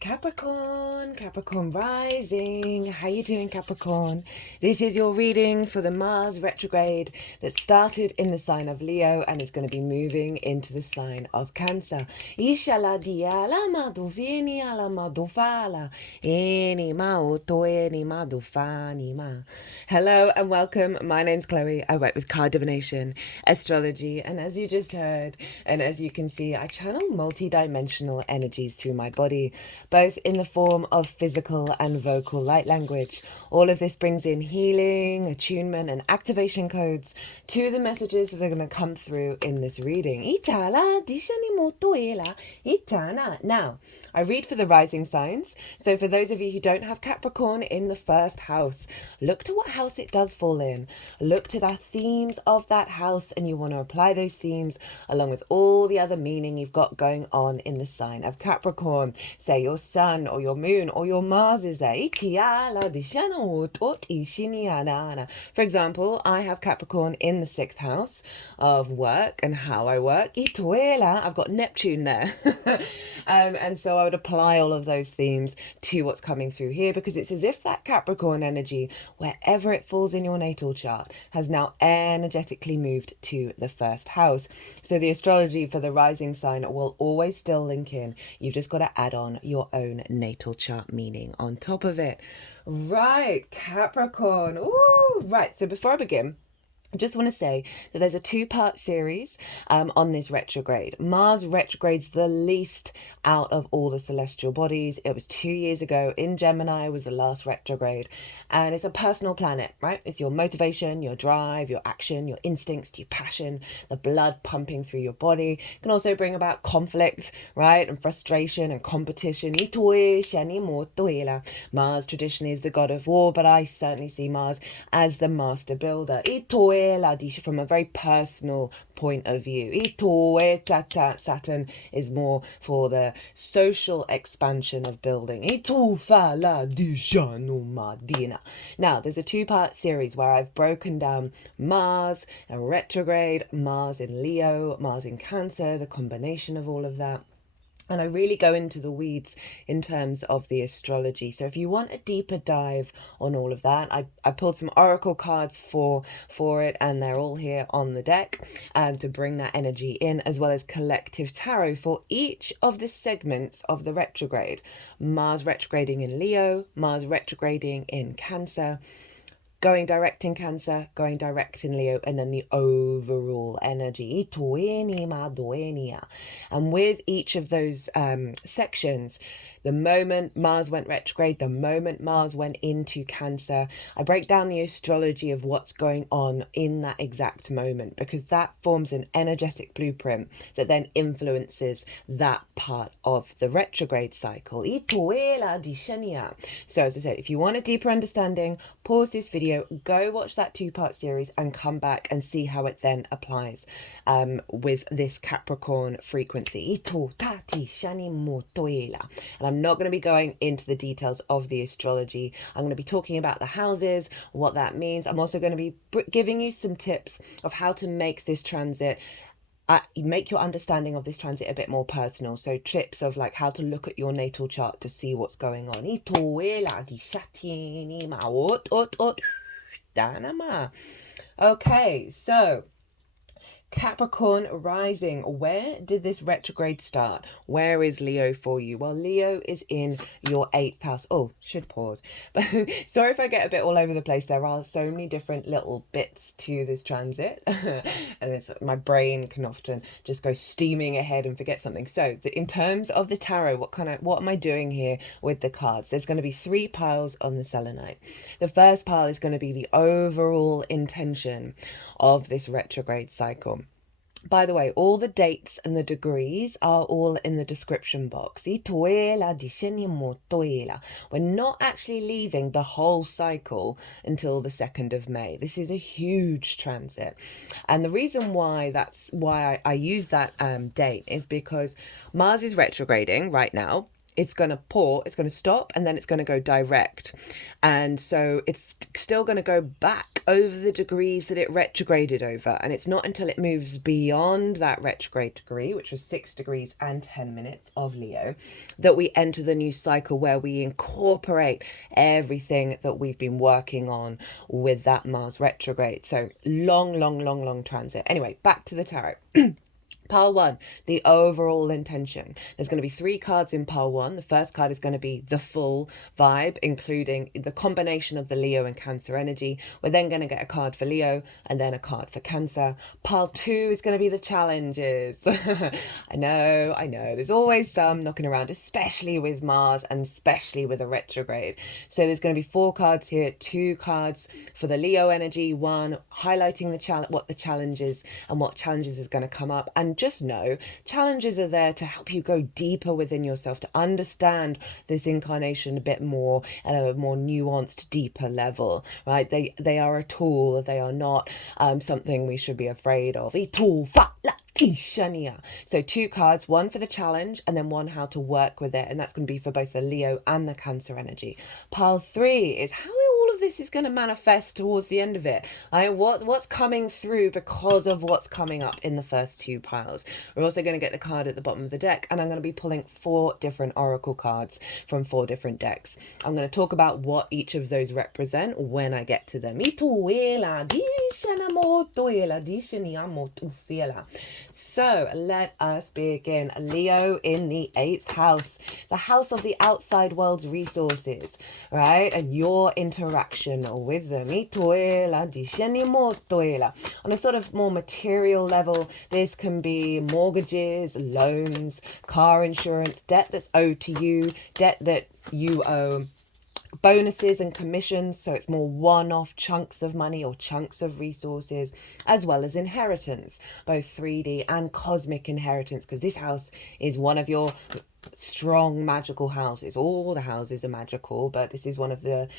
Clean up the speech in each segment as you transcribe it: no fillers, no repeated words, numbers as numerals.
Capricorn rising. How you doing, Capricorn? This is your reading for the Mars retrograde that started in the sign of Leo and is going to be moving into the sign of Cancer. Ishala diala maduvini ala madufala eni maoto eni madufani ma. Hello and welcome. My name's Chloe. I work with card divination, astrology, and as you just heard, and as you can see, I channel multi-dimensional energies through my body, both in the form of physical and vocal light language. All of this brings in healing, attunement, and activation codes to the messages that are going to come through in this reading. Now, I read for the rising signs. So for those of you who don't have Capricorn in the first house, look to what house it does fall in. Look to the themes of that house, and you want to apply those themes along with all the other meaning you've got going on in the sign of Capricorn. Say your sun or your moon or your Mars is there. For example, I have Capricorn in the 6th house of work and how I work. I've got Neptune there. And so I would apply all of those themes to what's coming through here, because it's as if that Capricorn energy, wherever it falls in your natal chart, has now energetically moved to the 1st house. So the astrology for the rising sign will always still link in. You've just got to add on your own natal chart meaning on top of it. Right, Capricorn. Ooh, right. So before I begin, I just want to say that there's a 2-part series on this retrograde. Mars retrogrades the least out of all the celestial bodies. It was 2 years ago in Gemini was the last retrograde. And it's a personal planet, right? It's your motivation, your drive, your action, your instincts, your passion, the blood pumping through your body. It can also bring about conflict, right? And frustration and competition. Mars traditionally is the god of war, but I certainly see Mars as the master builder. From a very personal point of view. Saturn is more for the social expansion of building. Now, there's a 2-part series where I've broken down Mars and retrograde, Mars in Leo, Mars in Cancer, the combination of all of that. And I really go into the weeds in terms of the astrology. So if you want a deeper dive on all of that, I pulled some oracle cards for it, and they're all here on the deck to bring that energy in, as well as collective tarot for each of the segments of the retrograde. Mars retrograding in Leo, Mars retrograding in Cancer, going direct in Cancer, going direct in Leo, and then the overall energy. And with each of those sections, the moment Mars went retrograde, the moment Mars went into Cancer, I break down the astrology of what's going on in that exact moment, because that forms an energetic blueprint that then influences that part of the retrograde cycle. So as I said, if you want a deeper understanding, pause this video, go watch that 2-part series and come back and see how it then applies with this Capricorn frequency. And I'm not going to be going into the details of the astrology. I'm going to be talking about the houses, what that means. I'm also going to be giving you some tips of how to make this transit make your understanding of this transit a bit more personal. So tips of like how to look at your natal chart to see what's going on. Okay, so Capricorn rising, where did this retrograde start? Where is Leo for you? Well, Leo is in your 8th house. Oh, should pause. But sorry if I get a bit all over the place. There are so many different little bits to this transit. And my brain can often just go steaming ahead and forget something. So in terms of the tarot, what am I doing here with the cards? There's going to be 3 piles on the selenite. The first pile is going to be the overall intention of this retrograde cycle. By the way, all the dates and the degrees are all in the description box. We're not actually leaving the whole cycle until the 2nd of May. This is a huge transit. And the reason why I use that date is because Mars is retrograding right now. it's going to pour, it's going to stop, and then it's going to go direct. And so it's still going to go back over the degrees that it retrograded over. And it's not until it moves beyond that retrograde degree, which was 6 degrees and 10 minutes of Leo, that we enter the new cycle where we incorporate everything that we've been working on with that Mars retrograde. So long transit. Anyway, back to the tarot. Pile 1, the overall intention. There's going to be 3 cards in pile 1. The first card is going to be the full vibe, including the combination of the Leo and Cancer energy. We're then going to get a card for Leo and then a card for Cancer. Pile 2 is going to be the challenges. I know. There's always some knocking around, especially with Mars and especially with a retrograde. So there's going to be 4 cards here, 2 cards for the Leo energy, 1 highlighting what the challenge is and what challenges is going to come up. And just know challenges are there to help you go deeper within yourself, to understand this incarnation a bit more at a more nuanced, deeper level, right? They are a tool. They are not something we should be afraid of. So 2 cards, 1 for the challenge and then 1 how to work with it, and that's going to be for both the Leo and the Cancer energy. Pile 3 is how all of this is going to manifest towards the end of it. What's coming through because of what's coming up in the first 2 piles. We're also going to get the card at the bottom of the deck, and I'm going to be pulling 4 different oracle cards from 4 different decks. I'm going to talk about what each of those represent when I get to them. So let us begin. Leo in the 8th house, the house of the outside world's resources, right? And your interaction with them. On a sort of more material level, this can be mortgages, loans, car insurance, debt that's owed to you, debt that you owe, bonuses and commissions, so it's more one-off chunks of money or chunks of resources, as well as inheritance, both 3D and cosmic inheritance, because this house is one of your strong magical houses. All the houses are magical, but this is one of the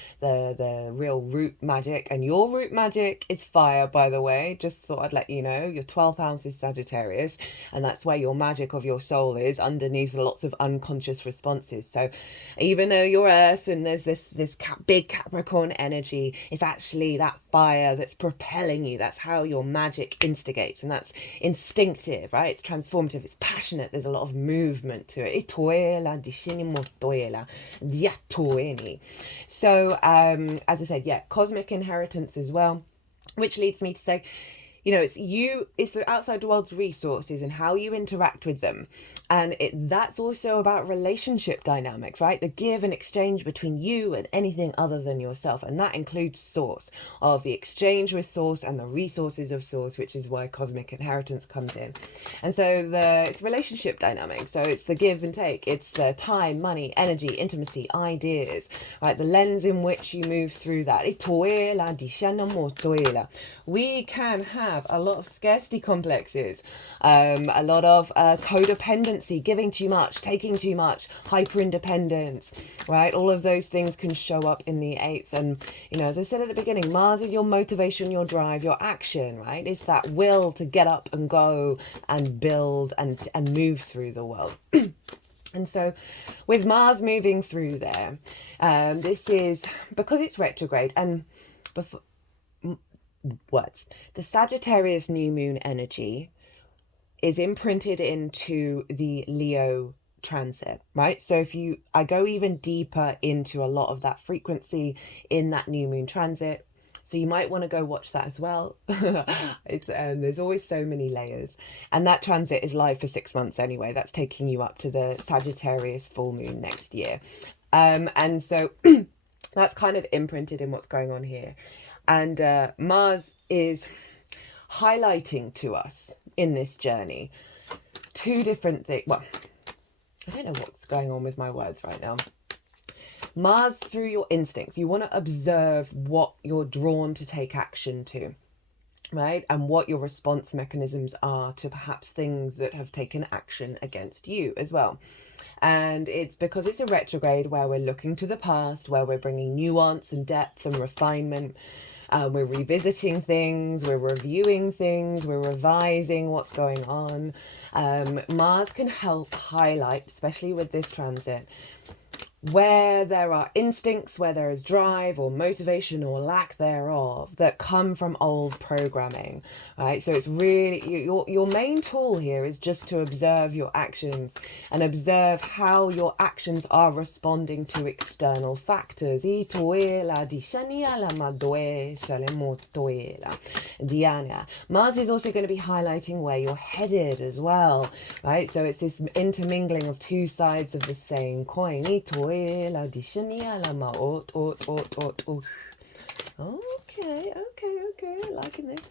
real root magic, and your root magic is fire, by the way. Just thought I'd let you know. Your 12th house is Sagittarius, and that's where your magic of your soul is, underneath lots of unconscious responses. So even though you're Earth and there's this big Capricorn energy, it's actually that fire that's propelling you. That's how your magic instigates, and that's instinctive, right? It's transformative, it's passionate, there's a lot of movement to it. So as I said, yeah, cosmic inheritance as well, which leads me to say, it's the outside world's resources and how you interact with them. And that's also about relationship dynamics, right? The give and exchange between you and anything other than yourself. And that includes source, of the exchange with source and the resources of source, which is why cosmic inheritance comes in. And so it's relationship dynamics. So it's the give and take. It's the time, money, energy, intimacy, ideas, right? The lens in which you move through that. We can have a lot of scarcity complexes, a lot of codependency, giving too much, taking too much, hyper independence, right? All of those things can show up in the 8th. And as I said at the beginning, Mars is your motivation, your drive, your action, right? It's that will to get up and go and build and move through the world. And so with Mars moving through there, this is because it's retrograde, and before the Sagittarius new moon energy is imprinted into the Leo transit, right? So I go even deeper into a lot of that frequency in that new moon transit. So you might want to go watch that as well. There's always so many layers. And that transit is live for 6 months anyway. That's taking you up to the Sagittarius full moon next year. And so that's kind of imprinted in what's going on here. And Mars is highlighting to us in this journey 2 different things. Well, I don't know what's going on with my words right now. Mars, through your instincts, you want to observe what you're drawn to take action to, right? And what your response mechanisms are to perhaps things that have taken action against you as well. And it's because it's a retrograde where we're looking to the past, where we're bringing nuance and depth and refinement. We're revisiting things, we're reviewing things, we're revising what's going on. Mars can help highlight, especially with this transit, where there are instincts, where there is drive or motivation or lack thereof that come from old programming, right? So it's really, your main tool here is just to observe your actions and observe how your actions are responding to external factors. Mars is also going to be highlighting where you're headed as well, right? So it's this intermingling of two sides of the same coin. Okay. Liking this.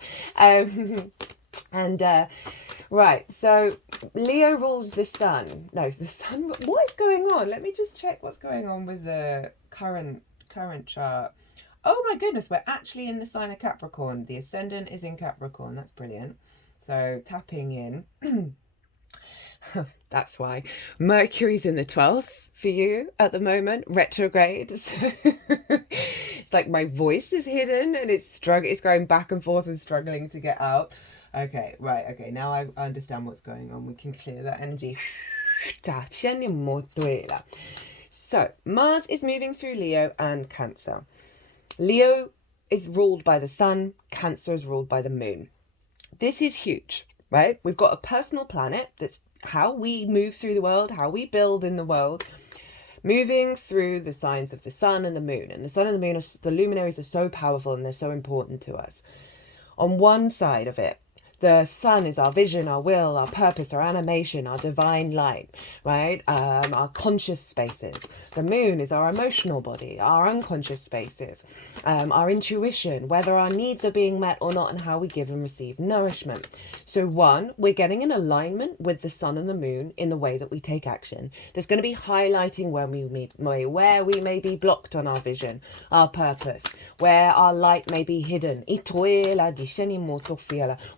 Right, so Leo rules the sun. No, the sun. What is going on? Let me just check what's going on with the current chart. Oh my goodness, we're actually in the sign of Capricorn. The ascendant is in Capricorn. That's brilliant. So tapping in. That's why Mercury's in the 12th for you at the moment, retrograde. So it's like my voice is hidden and it's going back and forth and struggling to get out. Okay, right. Okay, now I understand what's going on. We can clear that energy. So Mars is moving through Leo and Cancer. Leo is ruled by the sun. Cancer is ruled by the moon. This is huge, right? We've got a personal planet that's how we move through the world, how we build in the world, moving through the signs of the sun and the moon. And the sun and the moon, the luminaries are so powerful and they're so important to us. On one side of it, the sun is our vision, our will, our purpose, our animation, our divine light, right? Our conscious spaces. The moon is our emotional body, our unconscious spaces, our intuition, whether our needs are being met or not, and how we give and receive nourishment. So one, we're getting in alignment with the sun and the moon in the way that we take action. There's going to be highlighting where we may be blocked on our vision, our purpose, where our light may be hidden,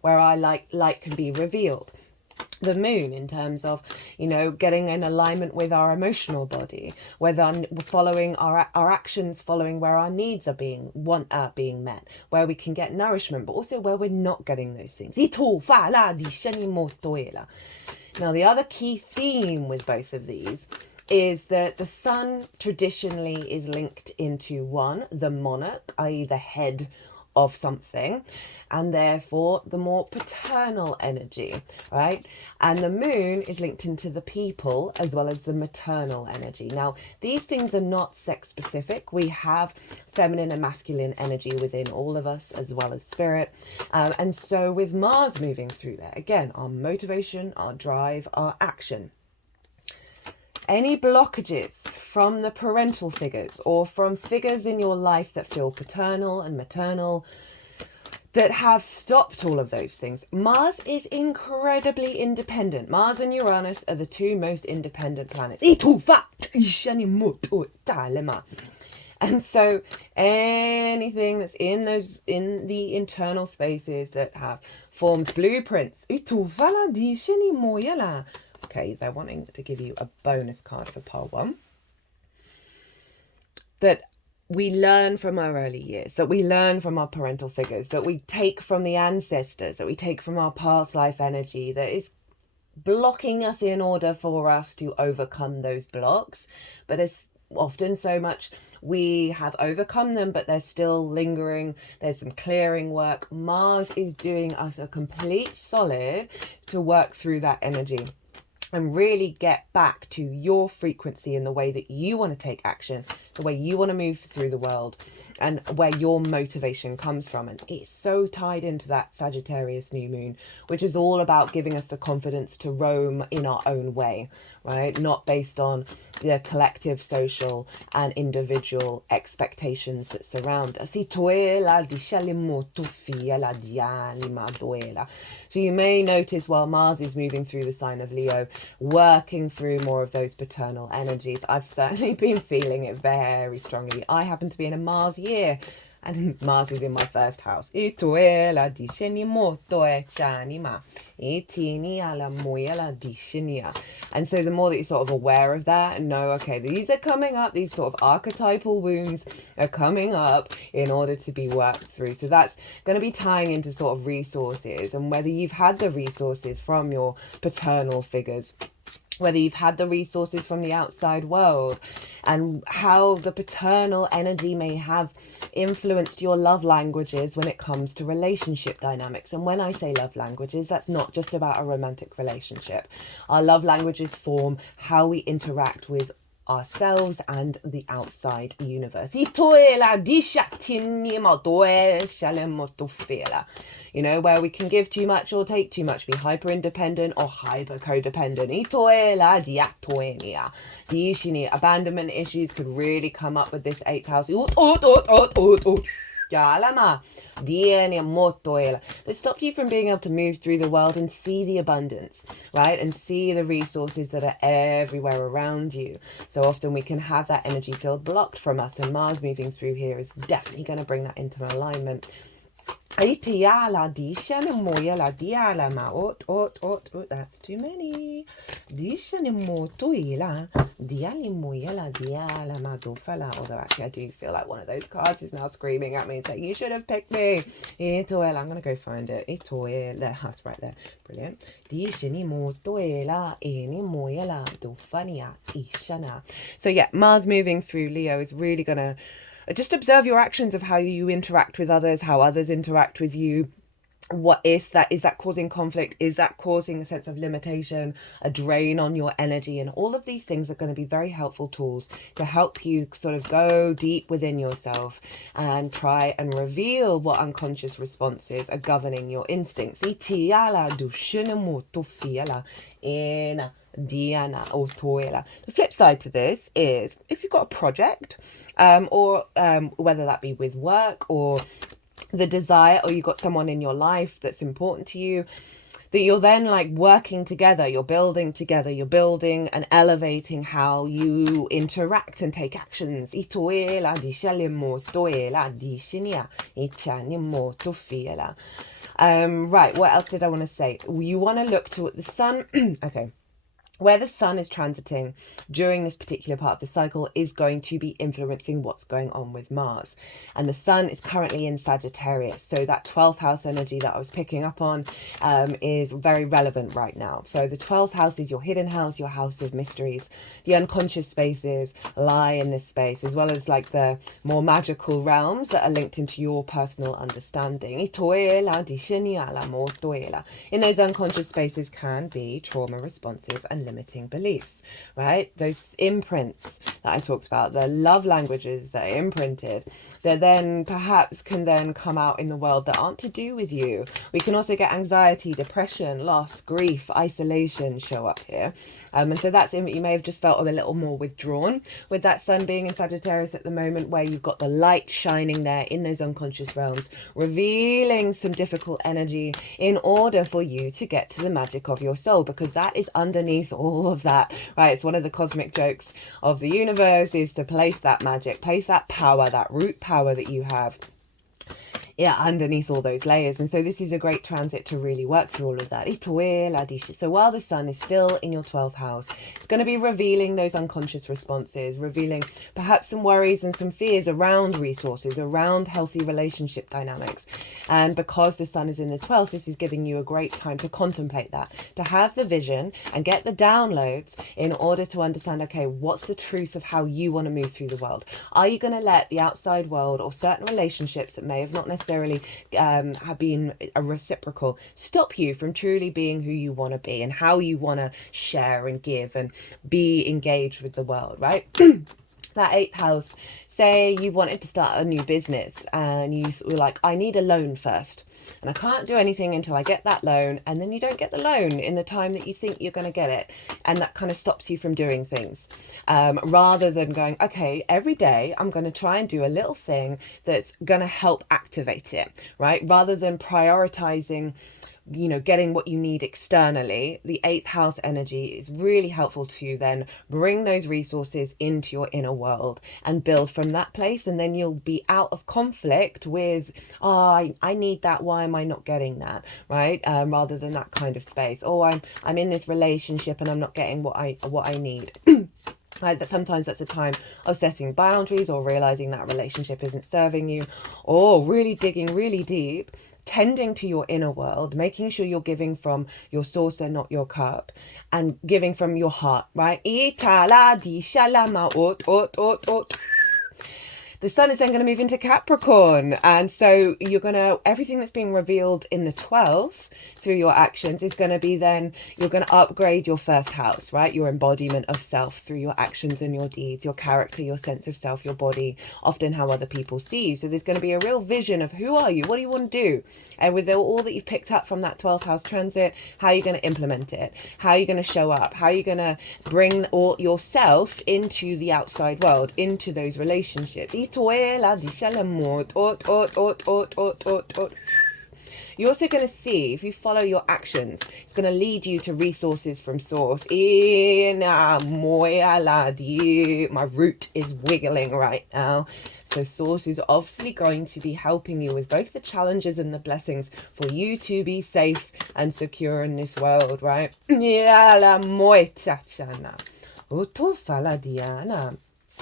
where our light can be revealed. The moon in terms of, getting in alignment with our emotional body, whether following our actions, following where our needs are being met, where we can get nourishment, but also where we're not getting those things. Now, the other key theme with both of these is that the sun traditionally is linked into the monarch, i.e. the head of something, and therefore the more paternal energy, right? And the moon is linked into the people as well as the maternal energy. Now, these things are not sex specific. We have feminine and masculine energy within all of us as well as spirit. And so with Mars moving through there, again, our motivation, our drive, our action. Any blockages from the parental figures or from figures in your life that feel paternal and maternal, that have stopped all of those things. Mars is incredibly independent. Mars and Uranus are the two most independent planets. And so anything that's in the internal spaces that have formed blueprints. Okay, they're wanting to give you a bonus card for pile 1. That we learn from our early years, that we learn from our parental figures, that we take from the ancestors, that we take from our past life energy that is blocking us in order for us to overcome those blocks. But there's often so much we have overcome them, but they're still lingering. There's some clearing work. Mars is doing us a complete solid to work through that energy and really get back to your frequency in the way that you want to take action, the way you want to move through the world, and where your motivation comes from. And it's so tied into that Sagittarius new moon, which is all about giving us the confidence to roam in our own way, right? Not based on the collective, social, and individual expectations that surround us. So you may notice while Mars is moving through the sign of Leo, working through more of those paternal energies. I've certainly been feeling it very strongly. I happen to be in a Mars year. And Mars is in my first house. Ituela disheni moto e chanima. Itini ala moyela dishenia. And so the more that you're sort of aware of that and know, okay, these are coming up, these sort of archetypal wounds are coming up in order to be worked through. So that's going to be tying into sort of resources, and whether you've had the resources from your paternal figures, whether you've had the resources from the outside world, and how the paternal energy may have influenced your love languages when it comes to relationship dynamics. And when I say love languages, that's not just about a romantic relationship. Our love languages form how we interact with ourselves and the outside universe. You know, where we can give too much or take too much, be hyper independent or hyper codependent. Abandonment issues could really come up with this 8th house. That stopped you from being able to move through the world and see the abundance, right? And see the resources that are everywhere around you. So often we can have that energy field blocked from us, and Mars moving through here is definitely going to bring that into alignment. That's too many. Although actually I do feel like one of those cards is now screaming at me and saying, you should have picked me. I'm going to go find it. That's right there. Brilliant. So yeah, Mars moving through Leo is really going to just observe your actions of how you interact with others, how others interact with you. What is that? Is that causing conflict? Is that causing a sense of limitation, a drain on your energy? And all of these things are going to be very helpful tools to help you sort of go deep within yourself and try and reveal what unconscious responses are governing your instincts. The flip side to this is if you've got a project, or whether that be with work or the desire, or you've got someone in your life that's important to you, that you're then like working together, you're building together, you're building and elevating how you interact and take actions. Right, what else did I want to say? You want to look to the sun. Okay. Where the sun is transiting during this particular part of the cycle is going to be influencing what's going on with Mars. And the sun is currently in Sagittarius. So that 12th house energy that I was picking up on is very relevant right now. So the 12th house is your hidden house, your house of mysteries. The unconscious spaces lie in this space, as well as like the more magical realms that are linked into your personal understanding. In those unconscious spaces can be trauma responses and limiting beliefs, right? Those imprints that I talked about, the love languages that are imprinted, that then perhaps can then come out in the world that aren't to do with you. We can also get anxiety, depression, loss, grief, isolation show up here. And so that's in, you may have just felt a little more withdrawn with that sun being in Sagittarius at the moment, where you've got the light shining there in those unconscious realms, revealing some difficult energy in order for you to get to the magic of your soul, because that is underneath all of that, right? It's one of the cosmic jokes of the universe, is to place that magic, place that power, that root power that you have, underneath all those layers. And so this is a great transit to really work through all of that. So while the sun is still in your 12th house, it's going to be revealing those unconscious responses, revealing perhaps some worries and some fears around resources, around healthy relationship dynamics. And because the sun is in the 12th, this is giving you a great time to contemplate that, to have the vision and get the downloads in order to understand, okay, what's the truth of how you want to move through the world? Are you going to let the outside world or certain relationships that may have not necessarily have been a reciprocal stop you from truly being who you want to be and how you want to share and give and be engaged with the world, right? That 8th house, say you wanted to start a new business and you were like, I need a loan first and I can't do anything until I get that loan, and then you don't get the loan in the time that you think you're going to get it, and that kind of stops you from doing things, rather than going, okay, every day I'm going to try and do a little thing that's going to help activate it, right? Rather than prioritizing getting what you need externally, the 8th house energy is really helpful to then bring those resources into your inner world and build from that place. And then you'll be out of conflict with, I need that, why am I not getting that, right? Rather than that kind of space. I'm in this relationship and I'm not getting what I need. Right, that sometimes that's a time of setting boundaries or realizing that relationship isn't serving you, or really digging really deep, tending to your inner world, making sure you're giving from your saucer, not your cup, and giving from your heart, right? The sun is then going to move into Capricorn. And so everything that's being revealed in the 12th through your actions is going to be then, you're going to upgrade your first house, right? Your embodiment of self through your actions and your deeds, your character, your sense of self, your body, often how other people see you. So there's going to be a real vision of who are you? What do you want to do? And with all that you've picked up from that 12th house transit, how are you going to implement it? How are you going to show up? How are you going to bring all yourself into the outside world, into those relationships? You're also going to see, if you follow your actions, it's going to lead you to resources from source. My root is wiggling right now. So source is obviously going to be helping you with both the challenges and the blessings for you to be safe and secure in this world, right?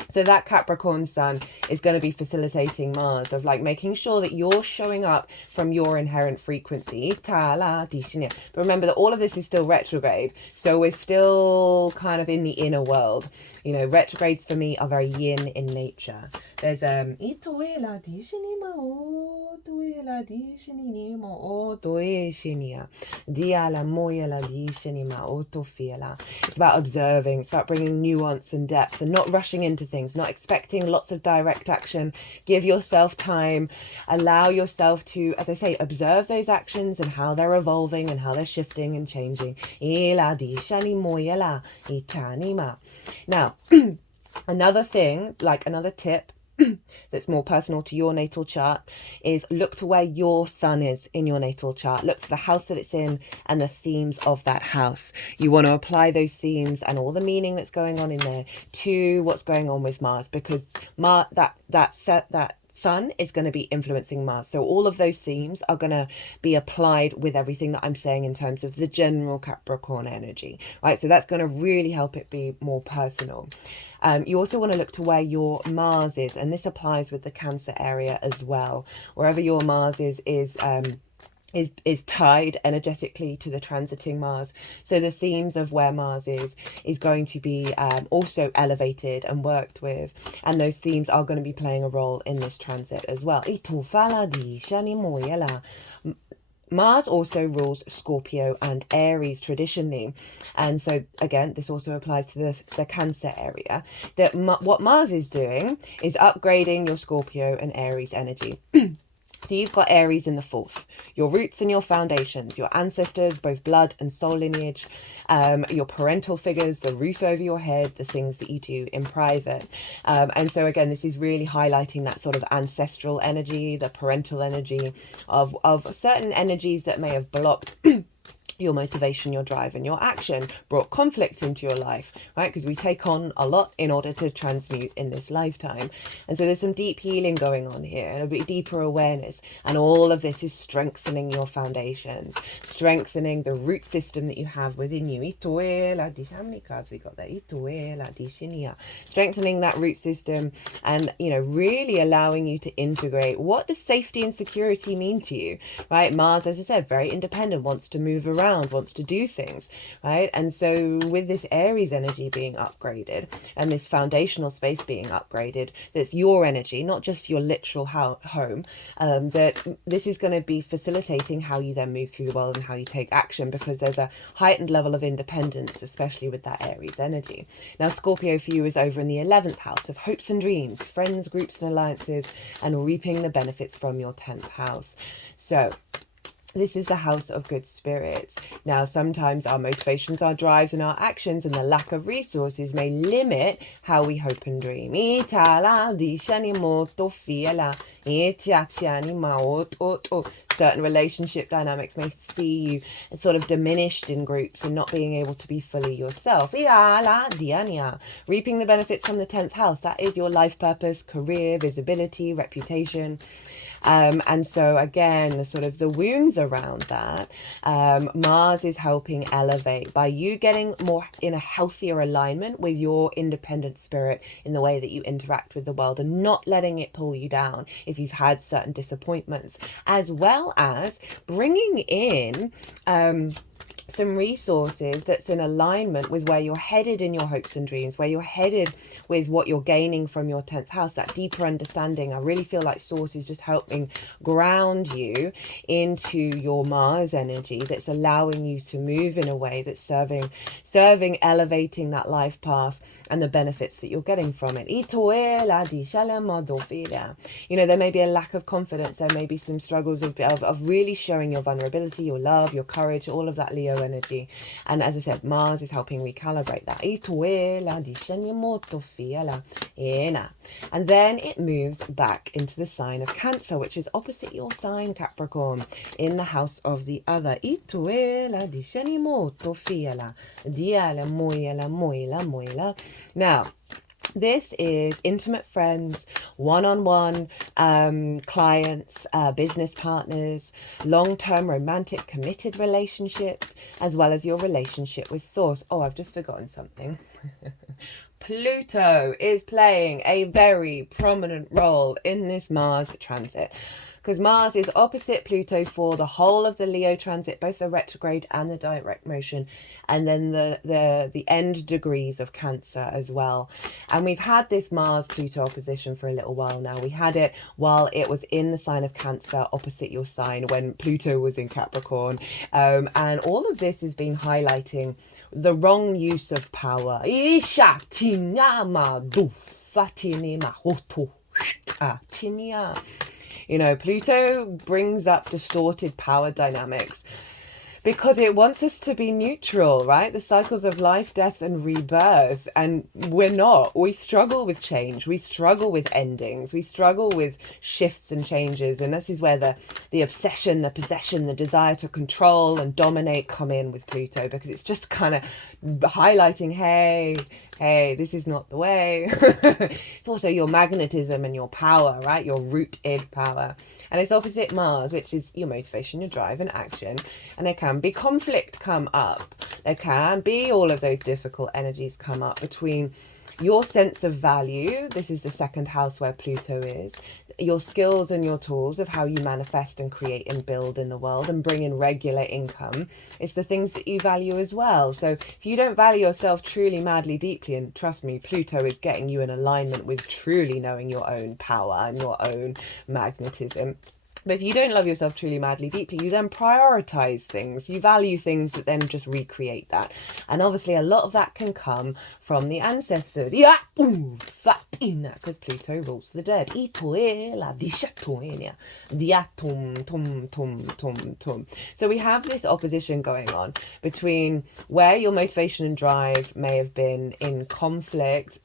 So that Capricorn sun is going to be facilitating Mars, of like making sure that you're showing up from your inherent frequency. But remember that all of this is still retrograde. So we're still kind of in the inner world. Retrogrades for me are very yin in nature. There's it's about observing, it's about bringing nuance and depth and not rushing into things, not expecting lots of direct action. Give yourself time, allow yourself to, as I say, observe those actions and how they're evolving and how they're shifting and changing. Now, another thing, like another tip that's more personal to your natal chart, is look to where your sun is in your natal chart. Look to the house that it's in and the themes of that house. You want to apply those themes and all the meaning that's going on in there to what's going on with Mars, because that sun is going to be influencing Mars. So all of those themes are going to be applied with everything that I'm saying in terms of the general Capricorn energy, right? So that's going to really help it be more personal. You also want to look to where your Mars is, and this applies with the Cancer area as well. Wherever your Mars is tied energetically to the transiting Mars. So the themes of where Mars is going to be also elevated and worked with, and those themes are going to be playing a role in this transit as well. Mars also rules Scorpio and Aries traditionally. And so, again, this also applies to the Cancer area. That what Mars is doing is upgrading your Scorpio and Aries energy. So you've got Aries in the 4th, your roots and your foundations, your ancestors, both blood and soul lineage, your parental figures, the roof over your head, the things that you do in private. And so again, this is really highlighting that sort of ancestral energy, the parental energy of certain energies that may have blocked your motivation, your drive, and your action, brought conflict into your life, right? Because we take on a lot in order to transmute in this lifetime. And so there's some deep healing going on here and a bit deeper awareness. And all of this is strengthening your foundations, strengthening the root system that you have within you. How many cards we got there? Strengthening that root system and, really allowing you to integrate. What does safety and security mean to you, right? Mars, as I said, very independent, wants to move around, wants to do things, right? And so with this Aries energy being upgraded and this foundational space being upgraded, that's your energy, not just your literal home, that this is going to be facilitating how you then move through the world and how you take action, because there's a heightened level of independence, especially with that Aries energy. Now, Scorpio for you is over in the 11th house of hopes and dreams, friends, groups and alliances, and reaping the benefits from your 10th house. So this is the house of good spirits. Now, sometimes our motivations, our drives and our actions and the lack of resources may limit how we hope and dream. Certain relationship dynamics may see you sort of diminished in groups and not being able to be fully yourself. Reaping the benefits from the 10th house. That is your life purpose, career, visibility, reputation. And so again, sort of the wounds around that, Mars is helping elevate by you getting more in a healthier alignment with your independent spirit in the way that you interact with the world and not letting it pull you down if you've had certain disappointments, as well as bringing in some resources that's in alignment with where you're headed in your hopes and dreams, where you're headed with what you're gaining from your 10th house, that deeper understanding. I really feel like Source is just helping ground you into your Mars energy that's allowing you to move in a way that's serving, elevating that life path and the benefits that you're getting from it. You know, there may be a lack of confidence, there may be some struggles of really showing your vulnerability, your love, your courage, all of that Leo energy. And as I said, Mars is helping recalibrate that. And then it moves back into the sign of Cancer, which is opposite your sign, Capricorn, in the house of the other. Now, this is intimate friends, one-on-one clients, business partners, long-term romantic committed relationships, as well as your relationship with Source. Oh, I've just forgotten something. Pluto is playing a very prominent role in this Mars transit, because Mars is opposite Pluto for the whole of the Leo transit, both the retrograde and the direct motion, and then the end degrees of Cancer as well. And we've had this Mars-Pluto opposition for a little while now. We had it while it was in the sign of Cancer, opposite your sign, when Pluto was in Capricorn. And all of this has been highlighting the wrong use of power. You know, Pluto brings up distorted power dynamics because it wants us to be neutral, right? The cycles of life, death, and rebirth. And we're not. We struggle with change. We struggle with endings. We struggle with shifts and changes. And this is where the obsession, the possession, the desire to control and dominate come in with Pluto, because it's just kind of highlighting, hey, this is not the way. It's also your magnetism and your power, right? Your rooted power. And it's opposite Mars, which is your motivation, your drive and action. And there can be conflict come up. There can be all of those difficult energies come up between your sense of value. This is the second house where Pluto is. Your skills and your tools of how you manifest and create and build in the world and bring in regular income. It's the things that you value as well. So if you don't value yourself truly, madly, deeply, and trust me, Pluto is getting you in alignment with truly knowing your own power and your own magnetism. But if you don't love yourself truly, madly, deeply, you then prioritize things. You value things that then just recreate that. And obviously a lot of that can come from the ancestors. Because Pluto rules the dead. So we have this opposition going on between where your motivation and drive may have been in conflict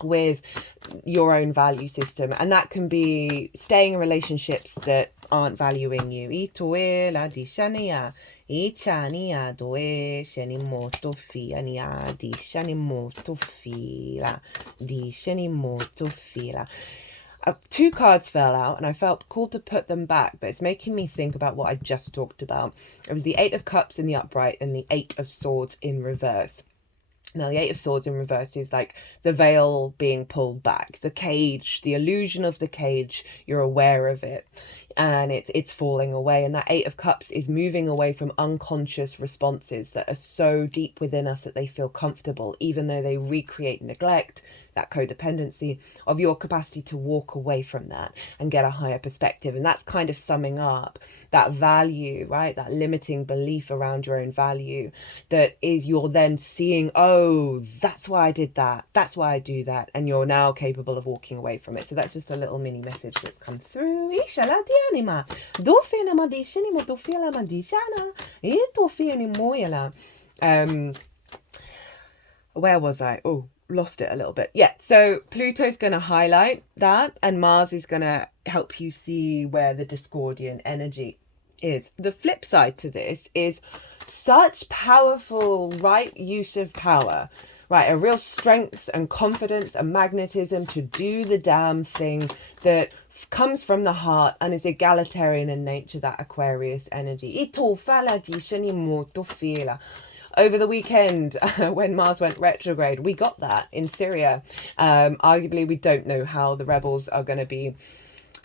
with your own value system, and that can be staying in relationships that aren't valuing you. Two cards fell out and I felt called to put them back, but it's making me think about what I just talked about. It was the 8 of Cups in the upright and the 8 of Swords in reverse. Now, the 8 of Swords in reverse is like the veil being pulled back, the cage, the illusion of the cage. You're aware of it and it's falling away. And that 8 of Cups is moving away from unconscious responses that are so deep within us that they feel comfortable, even though they recreate neglect, that codependency, of your capacity to walk away from that and get a higher perspective. And that's kind of summing up that value, right? That limiting belief around your own value that is, you're then seeing, oh, that's why I did that. That's why I do that. And you're now capable of walking away from it. So that's just a little mini message that's come through. Where was I? Oh, lost it a little bit. Yeah, so Pluto's going to highlight that, and Mars is going to help you see where the Discordian energy is. The flip side to this is such powerful right use of power, right? A real strength and confidence and magnetism to do the damn thing that comes from the heart and is egalitarian in nature, that Aquarius energy. Over the weekend, when Mars went retrograde, we got that in Syria. Arguably, we don't know how the rebels are going to be.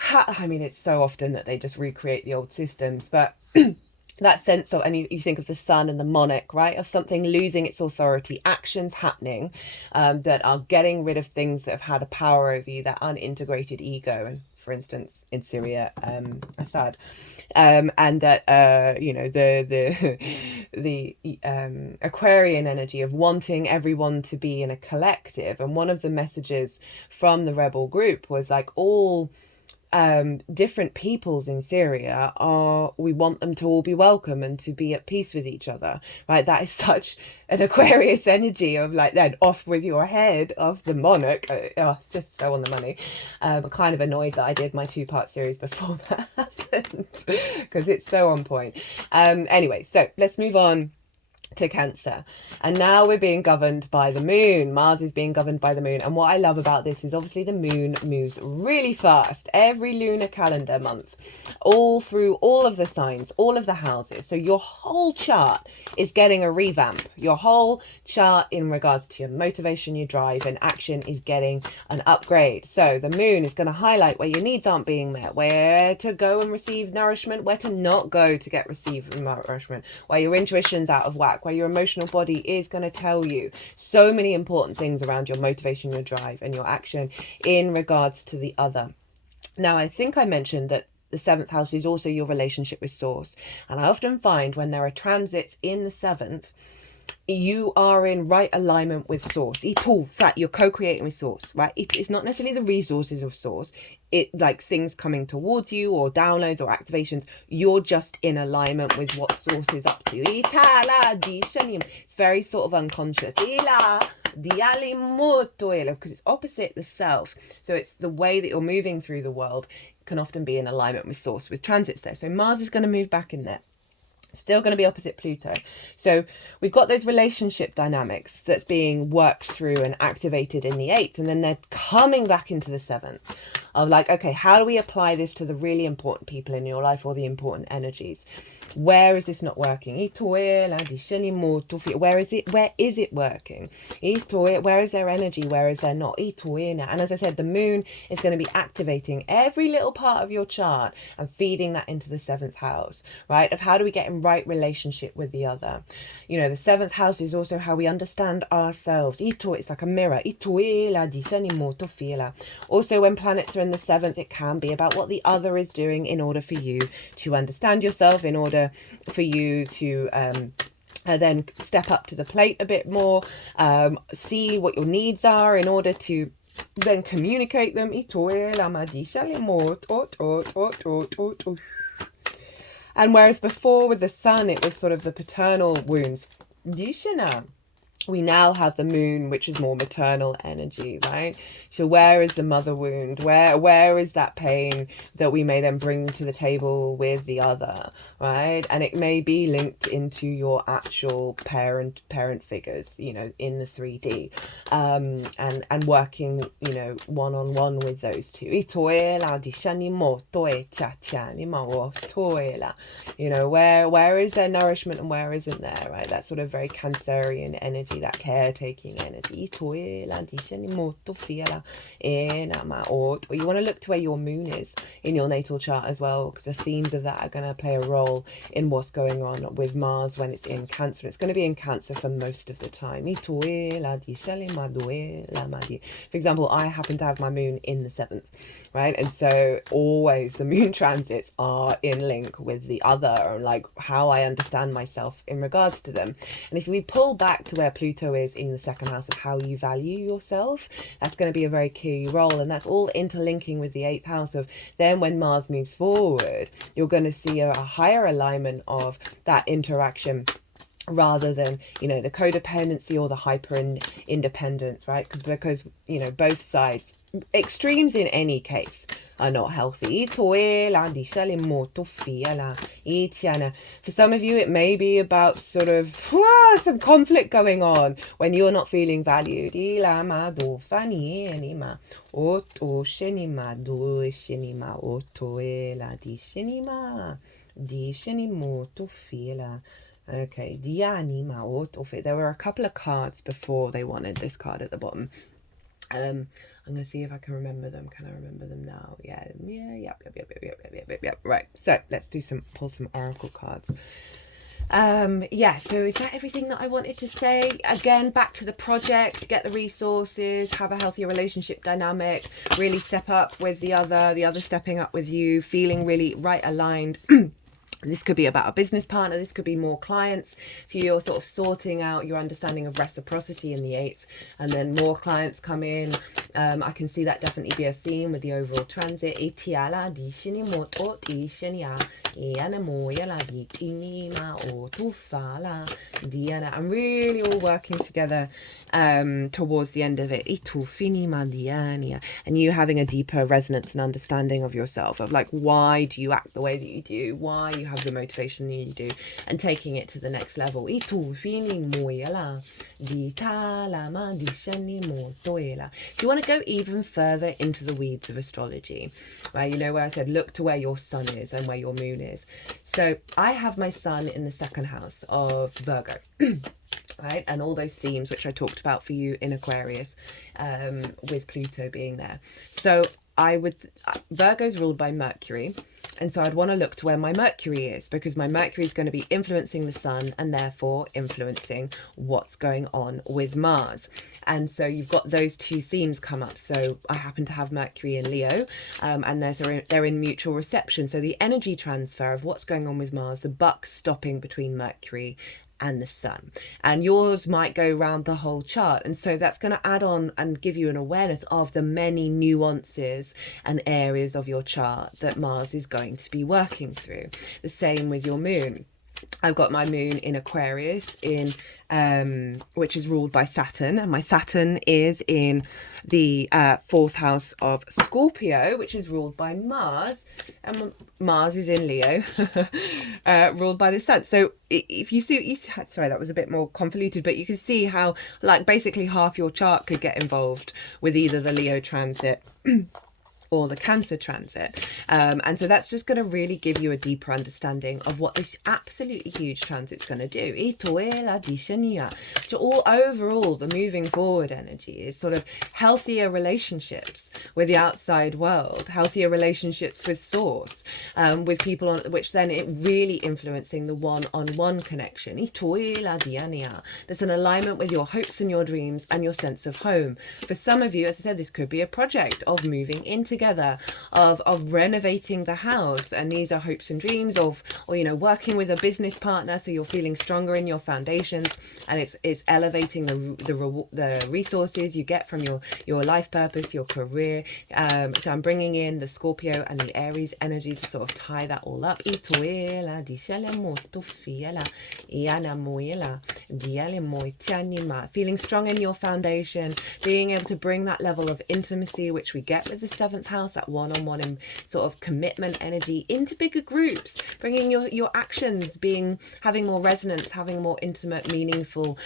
I mean, it's so often that they just recreate the old systems, but that sense of, and you think of the sun and the monarch, right, of something losing its authority, actions happening that are getting rid of things that have had a power over you, that unintegrated ego. And for instance, in Syria, Assad, and that you know, the Aquarian energy of wanting everyone to be in a collective. And one of the messages from the rebel group was like, all different peoples in Syria we want them to all be welcome and to be at peace with each other, right? That is such an Aquarius energy of like, then off with your head of the monarch. It's just so on the money. I'm kind of annoyed that I did my 2-part series before that happened because it's so on point. Anyway, so let's move on to Cancer, and now we're being governed by the moon. Mars is being governed by the moon, and what I love about this is obviously the moon moves really fast every lunar calendar month, all through all of the signs, all of the houses. So your whole chart is getting a revamp. Your whole chart in regards to your motivation, your drive and action is getting an upgrade. So the moon is going to highlight where your needs aren't being met, where to go and receive nourishment, where to not go to get received nourishment, where your intuition's out of whack, where your emotional body is going to tell you so many important things around your motivation, your drive and your action in regards to the other. Now, I think I mentioned that the 7th house is also your relationship with source, and I often find when there are transits in the 7th, you are in right alignment with source. You're co-creating with source, right? It's not necessarily the resources of source, it like things coming towards you or downloads or activations. You're just in alignment with what source is up to. It's very sort of unconscious because it's opposite the self. So it's the way that you're moving through the world can often be in alignment with source, with transits there. So Mars is going to move back in there. Still going to be opposite Pluto. So we've got those relationship dynamics that's being worked through and activated in the 8th, and then they're coming back into the 7th of like, okay, how do we apply this to the really important people in your life or the important energies? Where is this not working? Where is it? Where is it working? Where is their energy? Where is there not? And as I said, the moon is going to be activating every little part of your chart and feeding that into the 7th house, right? Of how do we get in right relationship with the other? You know, the 7th house is also how we understand ourselves. It's like a mirror. Also, when planets are in the 7th, it can be about what the other is doing in order for you to understand yourself, in order for you to then step up to the plate a bit more, see what your needs are in order to then communicate them. And whereas before with the sun, it was sort of the paternal wounds, we now have the moon, which is more maternal energy, right? So where is the mother wound? Where is that pain that we may then bring to the table with the other, right? And it may be linked into your actual parent figures, you know, in the 3D, and working, you know, one-on-one with those two. You know, where is there nourishment and where isn't there, right? That sort of very Cancerian energy, that caretaking energy. Or you want to look to where your moon is in your natal chart as well, because the themes of that are going to play a role in what's going on with Mars when it's in Cancer. It's going to be in Cancer for most of the time. For example, I happen to have my moon in the 7th, right? And so always the moon transits are in link with the other, and like how I understand myself in regards to them. And if we pull back to where Pluto is in the 2nd house of how you value yourself, that's going to be a very key role, and that's all interlinking with the 8th house of then when Mars moves forward, you're going to see a higher alignment of that interaction rather than, you know, the codependency or the hyper independence, right? Because, you know, both sides, extremes in any case, are not healthy. For some of you, it may be about sort of some conflict going on when you're not feeling valued. Okay, there were a couple of cards before they wanted this card at the bottom. I'm gonna see if I can remember them. Can I remember them now? Yep. Right. So let's pull some oracle cards. So is that everything that I wanted to say? Again, back to the project, get the resources, have a healthier relationship dynamic, really step up with the other stepping up with you, feeling really right aligned. This could be about a business partner. This could be more clients. If you're sort of sorting out your understanding of reciprocity in the 8th, and then more clients come in. I can see that definitely be a theme with the overall transit. I'm really all working together towards the end of it. And you having a deeper resonance and understanding of yourself, of like, why do you act the way that you do? Why you have the motivation that you do, and taking it to the next level. If you want to go even further into the weeds of astrology, right, you know where I said look to where your sun is and where your moon is. So I have my sun in the 2nd house of Virgo. Right, and all those themes which I talked about for you in Aquarius, with Pluto being there. So Virgo's ruled by Mercury, and so I'd want to look to where my Mercury is, because my Mercury is going to be influencing the sun and therefore influencing what's going on with Mars. And so you've got those two themes come up. So I happen to have Mercury in Leo, and they're in mutual reception. So the energy transfer of what's going on with Mars, the buck stopping between Mercury and the sun, and yours might go around the whole chart, and so that's going to add on and give you an awareness of the many nuances and areas of your chart that Mars is going to be working through. The same with your moon. I've got my moon in Aquarius, which is ruled by Saturn, and my Saturn is in the 4th house of Scorpio, which is ruled by Mars, and Mars is in Leo, ruled by the sun. So if you see, sorry, that was a bit more convoluted, but you can see how, like, basically half your chart could get involved with either the Leo transit or the Cancer transit. And so that's just going to really give you a deeper understanding of what this absolutely huge transit's going to do. So all overall, the moving forward energy is sort of healthier relationships with the outside world, healthier relationships with source, with people on which then it really influencing the one-on-one connection. There's an alignment with your hopes and your dreams and your sense of home. For some of you, as I said, this could be a project of moving in together, of renovating the house, and these are hopes and dreams or you know, working with a business partner, so you're feeling stronger in your foundations, and it's elevating the resources you get from your life purpose, your career. So I'm bringing in the Scorpio and the Aries energy to sort of tie that all up. Feeling strong in your foundation, being able to bring that level of intimacy which we get with the 7th house, that one-on-one and sort of commitment energy, into bigger groups, bringing your actions, having more resonance, having more intimate, meaningful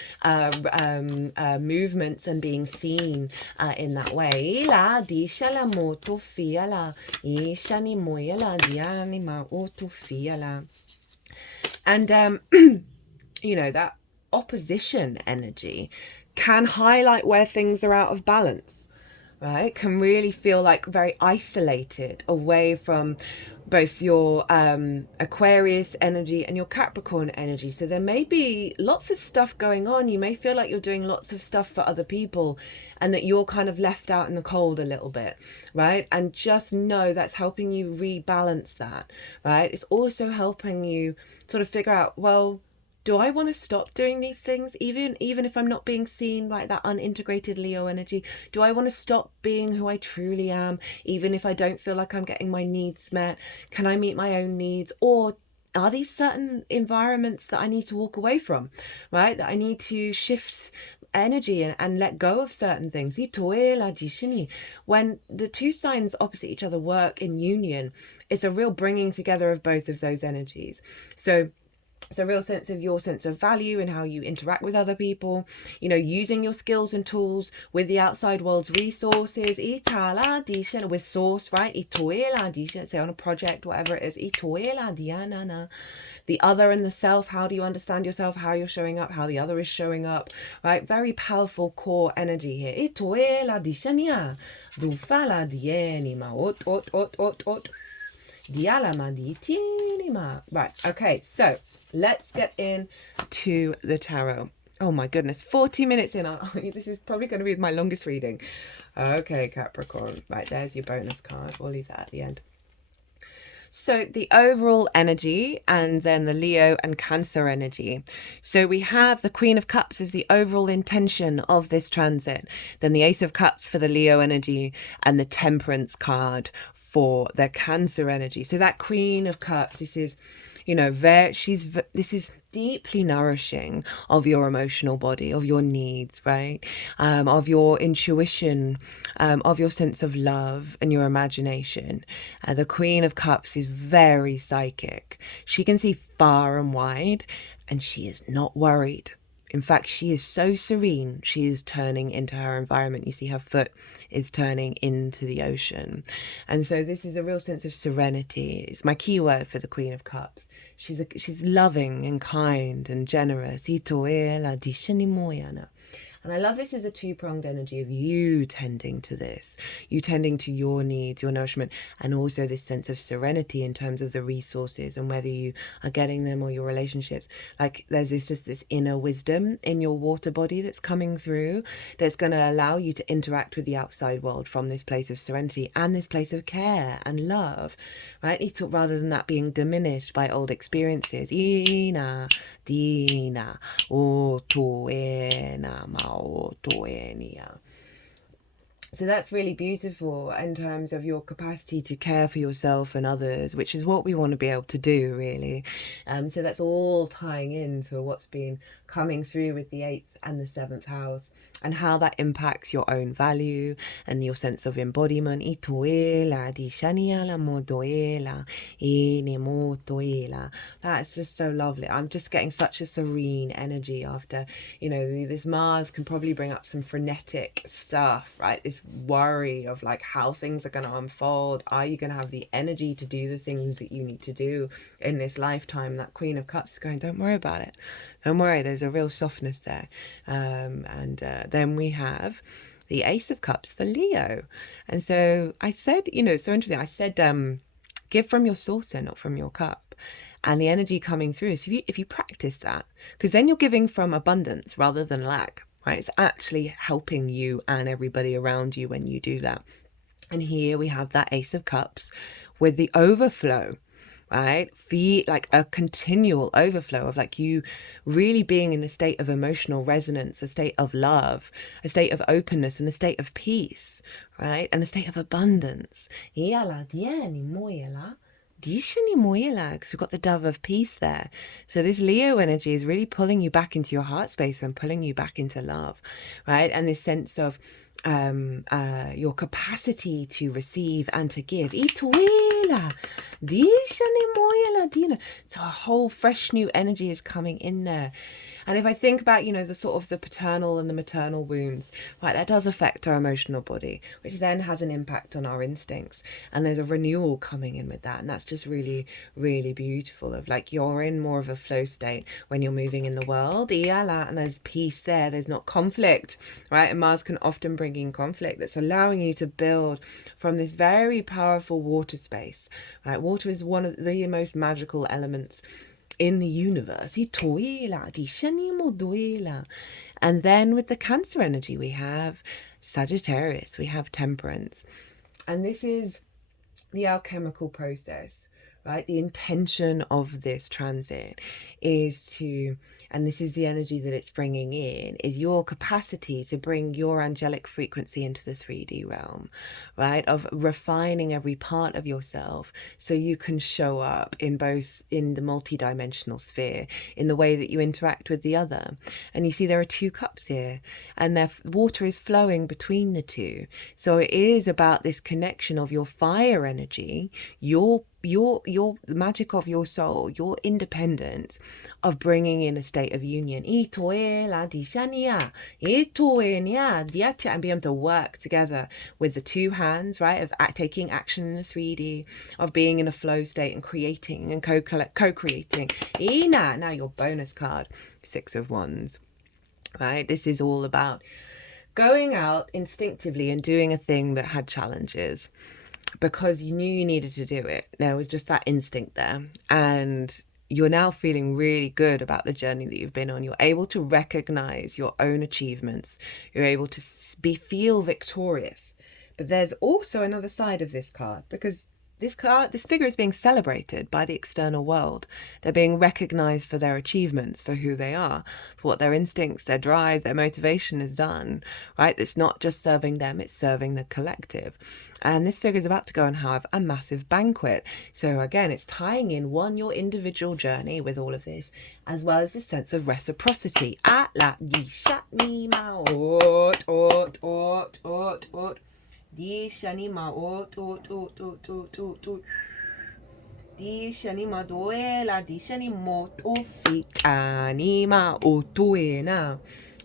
movements, and being seen in that way. And you know, that opposition energy can highlight where things are out of balance, right? Can really feel like very isolated away from both your Aquarius energy and your Capricorn energy. So there may be lots of stuff going on. You may feel like you're doing lots of stuff for other people and that you're kind of left out in the cold a little bit, right? And just know that's helping you rebalance that, right? It's also helping you sort of figure out, well, do I want to stop doing these things, even if I'm not being seen, like that unintegrated Leo energy? Do I want to stop being who I truly am, even if I don't feel like I'm getting my needs met? Can I meet my own needs? Or are these certain environments that I need to walk away from, right? That I need to shift energy and let go of certain things. When the two signs opposite each other work in union, it's a real bringing together of both of those energies. So it's a real sense of your sense of value and how you interact with other people, using your skills and tools with the outside world's resources, with source, right? Say on a project, whatever it is, the other and the self, how do you understand yourself, how you're showing up, how the other is showing up, right? Very powerful core energy here. Right, okay, so let's get into the tarot. Oh my goodness, 40 minutes in. This is probably going to be my longest reading. Okay, Capricorn. Right, there's your bonus card. We'll leave that at the end. So the overall energy, and then the Leo and Cancer energy. So we have the Queen of Cups as the overall intention of this transit. Then the Ace of Cups for the Leo energy, and the Temperance card for the Cancer energy. So that Queen of Cups, this is, this is deeply nourishing of your emotional body, of your needs, right? Of your intuition, of your sense of love and your imagination. The Queen of Cups is very psychic. She can see far and wide, and she is not worried. In fact, she is so serene, she is turning into her environment. You see her foot is turning into the ocean. And so this is a real sense of serenity. It's my key word for the Queen of Cups. She's loving and kind and generous. And I love this as a two-pronged energy of you tending to this, you tending to your needs, your nourishment, and also this sense of serenity in terms of the resources and whether you are getting them or your relationships. Like there's this inner wisdom in your water body that's coming through that's going to allow you to interact with the outside world from this place of serenity and this place of care and love, right? Rather than that being diminished by old experiences. Ina, dina, otoena, so that's really beautiful in terms of your capacity to care for yourself and others, which is what we want to be able to do, really. So that's all tying into what's been coming through with the 8th and the 7th house, and how that impacts your own value and your sense of embodiment. That's just so lovely. I'm just getting such a serene energy after, this Mars can probably bring up some frenetic stuff, right? This worry of like how things are going to unfold. Are you going to have the energy to do the things that you need to do in this lifetime? That Queen of Cups is going, don't worry about it. Don't worry, there's a real softness there. Then we have the Ace of Cups for Leo. And so I said, it's so interesting. I said, give from your saucer, not from your cup. And the energy coming through is if you practice that, because then you're giving from abundance rather than lack, right? It's actually helping you and everybody around you when you do that. And here we have that Ace of Cups with the overflow, right? Feel like a continual overflow of like you really being in a state of emotional resonance, a state of love, a state of openness, and a state of peace, right? And a state of abundance. Because we've got the dove of peace there. So this Leo energy is really pulling you back into your heart space and pulling you back into love, right? And this sense of your capacity to receive and to give. So a whole fresh new energy is coming in there. And if I think about, the sort of the paternal and the maternal wounds, right, that does affect our emotional body, which then has an impact on our instincts. And there's a renewal coming in with that. And that's just really, really beautiful of like, you're in more of a flow state when you're moving in the world. And there's peace there. There's not conflict, right? And Mars can often bring in conflict that's allowing you to build from this very powerful water space, right? Water is one of the most magical elements in the universe. And then with the Cancer energy, we have Sagittarius, we have Temperance. And this is the alchemical process, right? The intention of this transit is to, and this is the energy that it's bringing in, is your capacity to bring your angelic frequency into the 3D realm, right? Of refining every part of yourself so you can show up in both in the multi-dimensional sphere, in the way that you interact with the other. And you see there are two cups here, and their water is flowing between the two. So it is about this connection of your fire energy, your the magic of your soul, your independence, of bringing in a state of union, and being able to work together with the two hands, right, of taking action in the 3D, of being in a flow state and creating and co-creating. Now your bonus card, 6 of Wands, right? This is all about going out instinctively and doing a thing that had challenges, because you knew you needed to do it. There was just that instinct there. And you're now feeling really good about the journey that you've been on. You're able to recognize your own achievements. You're able to feel victorious. But there's also another side of this card, because this figure is being celebrated by the external world. They're being recognized for their achievements, for who they are, for what their instincts, their drive, their motivation has done, right? It's not just serving them, it's serving the collective. And this figure is about to go and have a massive banquet. So again, it's tying in, one, your individual journey with all of this, as well as this sense of reciprocity. Di shanima di shanima doela di shanimo tofitanima otuena.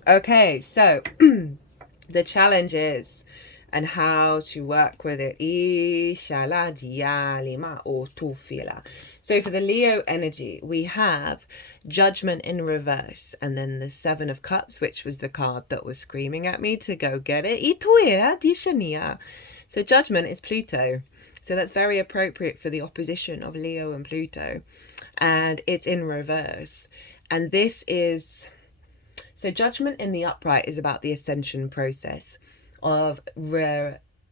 Okay, so the challenges and how to work with it. So for the Leo energy, we have Judgment in reverse, and then the 7 of Cups, which was the card that was screaming at me to go get it. So Judgment is Pluto. So that's very appropriate for the opposition of Leo and Pluto. And it's in reverse. And this is... So Judgment in the upright is about the ascension process of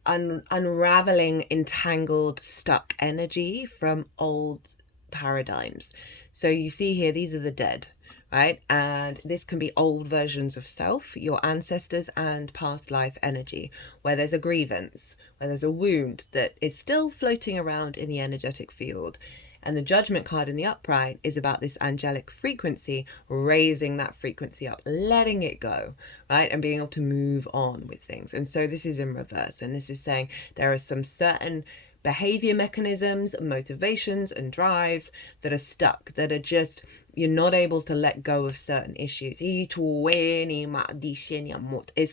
unraveling entangled, stuck energy from old paradigms. So you see here, these are the dead, right? And this can be old versions of self, your ancestors, and past life energy, where there's a grievance, where there's a wound that is still floating around in the energetic field. And the Judgment card in the upright is about this angelic frequency, raising that frequency up, letting it go, right? And being able to move on with things. And so this is in reverse. And this is saying there are some certain behavior mechanisms, motivations, and drives that are stuck, that are just, you're not able to let go of certain issues. It's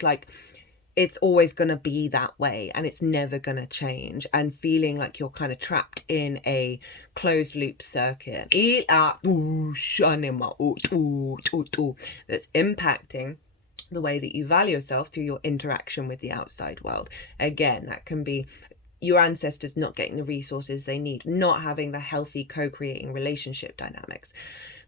like, it's always going to be that way, and it's never going to change, and feeling like you're kind of trapped in a closed loop circuit that's impacting the way that you value yourself through your interaction with the outside world. Again, that can be your ancestors not getting the resources they need, not having the healthy co-creating relationship dynamics,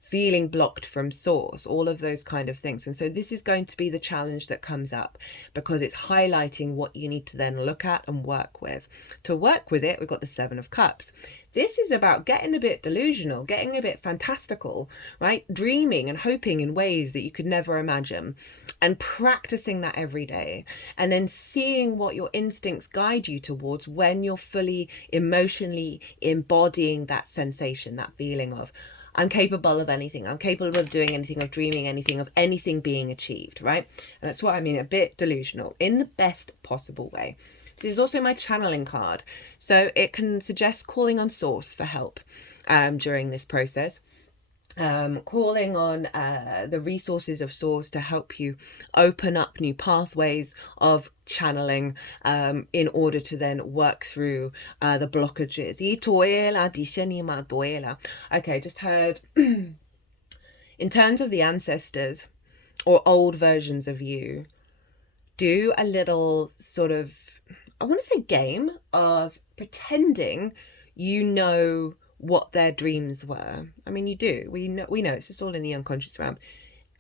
feeling blocked from source, all of those kind of things. And so this is going to be the challenge that comes up, because it's highlighting what you need to then look at and work with. To work with it, we've got the 7 of Cups. This is about getting a bit delusional, getting a bit fantastical, right? Dreaming and hoping in ways that you could never imagine, and practicing that every day, and then seeing what your instincts guide you towards when you're fully emotionally embodying that sensation, that feeling of, I'm capable of anything, I'm capable of doing anything, of dreaming anything, of anything being achieved, right? And that's what I mean, a bit delusional in the best possible way. This is also my channeling card, so it can suggest calling on source for help during this process. Calling on the resources of source to help you open up new pathways of channeling in order to then work through the blockages. Okay, just heard in terms of the ancestors or old versions of you, do a little sort of, I want to say, game of pretending you know what their dreams were. I mean, you do. We know it's just all in the unconscious realm.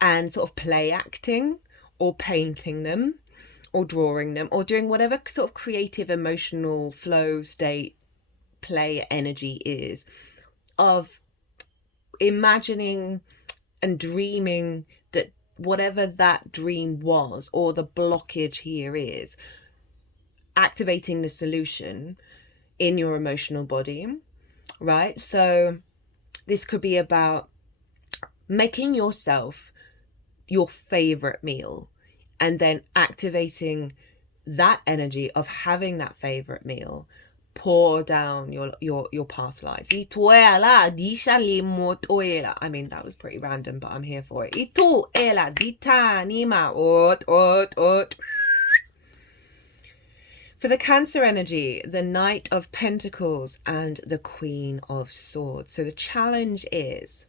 And sort of play acting or painting them or drawing them or doing whatever sort of creative emotional flow state play energy is of imagining and dreaming that whatever that dream was, or the blockage here is, activating the solution in your emotional body, right? So this could be about making yourself your favorite meal and then activating that energy of having that favorite meal pour down your past lives. I mean, that was pretty random, but I'm here for it. For the Cancer energy, the Knight of Pentacles and the Queen of Swords. So the challenge is,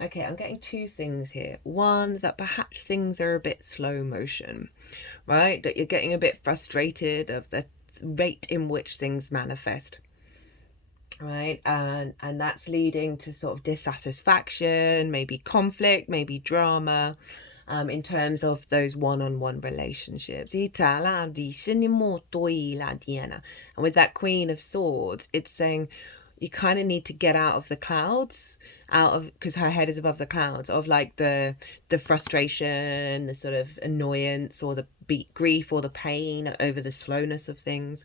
okay, I'm getting two things here. One, that perhaps things are a bit slow motion, right? That you're getting a bit frustrated of the rate in which things manifest, right? And that's leading to sort of dissatisfaction, maybe conflict, maybe drama, in terms of those one-on-one relationships. And with that Queen of Swords, it's saying you kind of need to get out of the clouds, because her head is above the clouds, of like the frustration, the sort of annoyance, or the grief, or the pain over the slowness of things,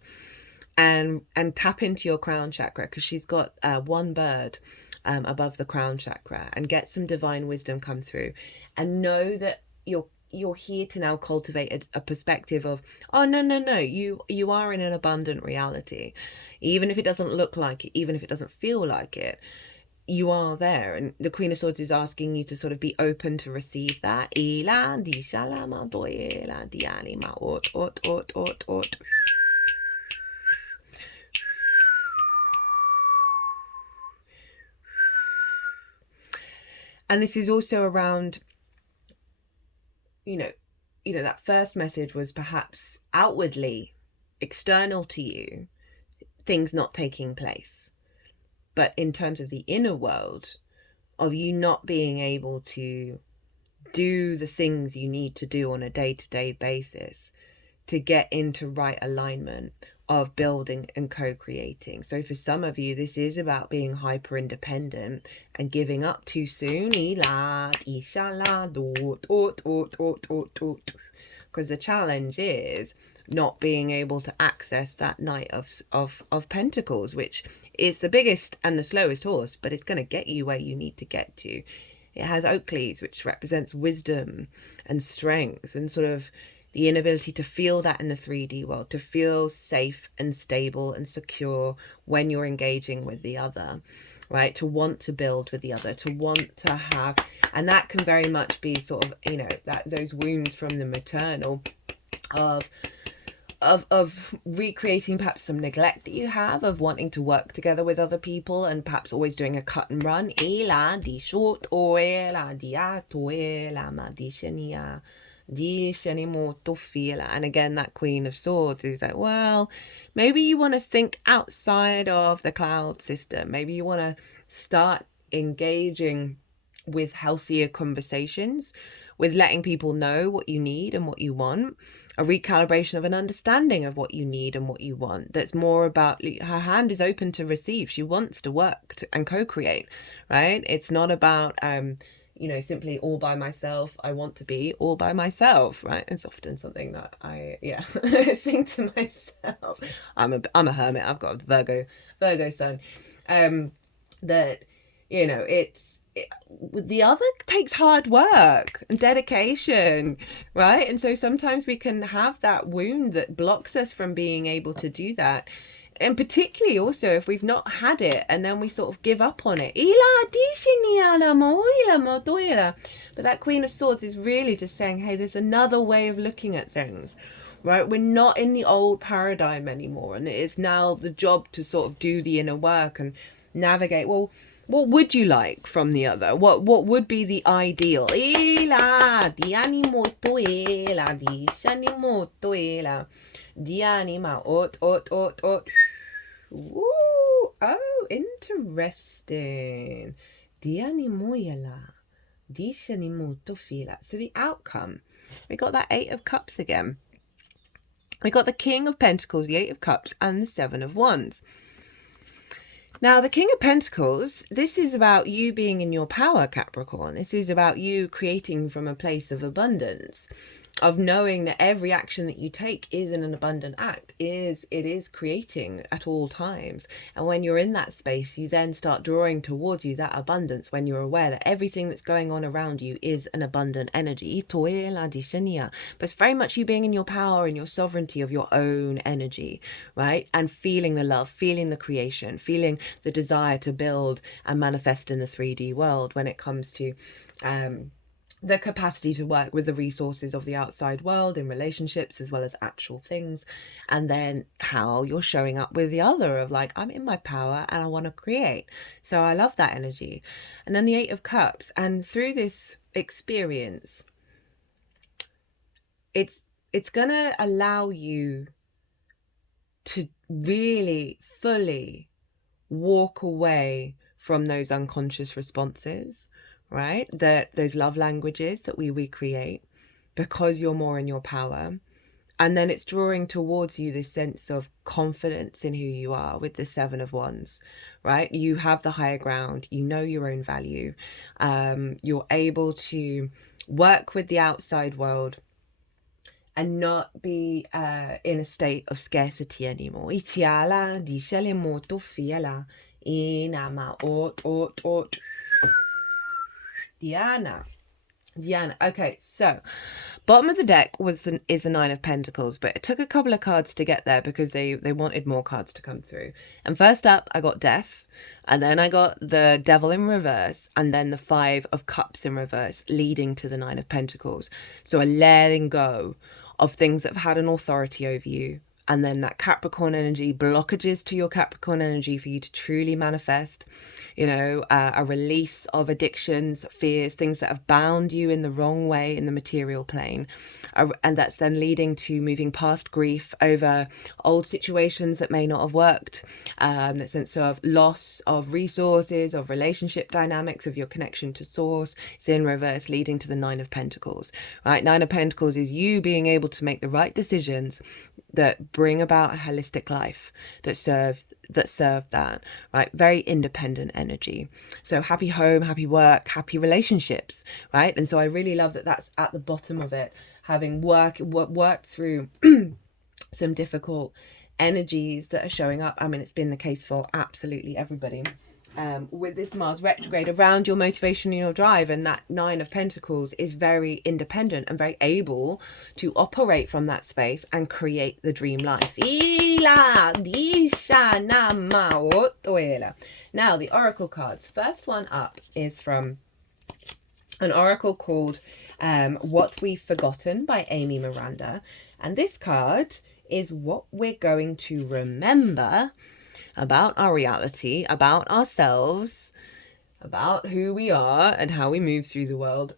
and tap into your crown chakra, because she's got one bird above the crown chakra, and get some divine wisdom come through, and know that you're here to now cultivate a perspective of, oh, no, you are in an abundant reality. Even if it doesn't look like it, even if it doesn't feel like it, you are there. And the Queen of Swords is asking you to sort of be open to receive that. And this is also around, you know, that first message was perhaps outwardly external to you, things not taking place. But in terms of the inner world, of you not being able to do the things you need to do on a day-to-day basis to get into right alignment of building and co-creating. So for some of you, this is about being hyper independent and giving up too soon. Because the challenge is not being able to access that Knight of Pentacles, which is the biggest and the slowest horse, but it's going to get you where you need to get to. It has Oakleys, which represents wisdom and strength, and sort of the inability to feel that in the 3D world, to feel safe and stable and secure when you're engaging with the other, right? To want to build with the other, to want to have, and that can very much be sort of, that those wounds from the maternal of recreating perhaps some neglect that you have, of wanting to work together with other people and perhaps always doing a cut and run. And again, that Queen of Swords is like, well, maybe you want to think outside of the cloud system. Maybe you want to start engaging with healthier conversations, with letting people know what you need and what you want, a recalibration of an understanding of what you need and what you want. That's more about, her hand is open to receive. She wants to work and co-create, right? It's not about simply all by myself. I want to be all by myself, right? It's often something that I sing to myself. I'm a hermit. I've got a Virgo sun. The other takes hard work and dedication, right? And so sometimes we can have that wound that blocks us from being able to do that. And particularly also if we've not had it and then we sort of give up on it. But that Queen of Swords is really just saying, hey, there's another way of looking at things, right? We're not in the old paradigm anymore. And it is now the job to sort of do the inner work and navigate. Well, what would you like from the other? What would be the ideal? Ooh, oh, interesting. So the outcome, we got that 8 of Cups again. We got the King of Pentacles, the 8 of Cups, and the 7 of Wands. Now, the King of Pentacles, this is about you being in your power, Capricorn. This is about you creating from a place of abundance, of knowing that every action that you take is an abundant act, it is creating at all times. And when you're in that space, you then start drawing towards you that abundance when you're aware that everything that's going on around you is an abundant energy. But it's very much you being in your power and your sovereignty of your own energy, right? And feeling the love, feeling the creation, feeling the desire to build and manifest in the 3D world when it comes to the capacity to work with the resources of the outside world in relationships as well as actual things. And then how you're showing up with the other of like, I'm in my power and I want to create. So I love that energy. And then the 8 of Cups. And through this experience, it's going to allow you to really fully walk away from those unconscious responses, right? Those love languages that we recreate because you're more in your power. And then it's drawing towards you this sense of confidence in who you are with the 7 of Wands, right? You have the higher ground. You know your own value. You're able to work with the outside world and not be in a state of scarcity anymore. Diana. Okay, so bottom of the deck is the 9 of Pentacles, but it took a couple of cards to get there because they wanted more cards to come through. And first up, I got Death, and then I got the Devil in reverse, and then the 5 of Cups in reverse, leading to the 9 of Pentacles. So a letting go of things that have had an authority over you. And then that Capricorn energy, blockages to your Capricorn energy for you to truly manifest, a release of addictions, fears, things that have bound you in the wrong way in the material plane. And that's then leading to moving past grief over old situations that may not have worked. That sense of loss of resources, of relationship dynamics, of your connection to source. It's in reverse, leading to the 9 of Pentacles, right? 9 of Pentacles is you being able to make the right decisions that bring about a holistic life that serve that, right? Very independent energy. So happy home, happy work, happy relationships, right? And so I really love that that's at the bottom of it, having worked through some difficult energies that are showing up. I mean, it's been the case for absolutely everybody. With this Mars retrograde around your motivation and your drive, and that 9 of Pentacles is very independent and very able to operate from that space and create the dream life. Now, the oracle cards. First one up is from an oracle called What We've Forgotten by Amy Miranda. And this card is what we're going to remember about our reality, about ourselves, about who we are and how we move through the world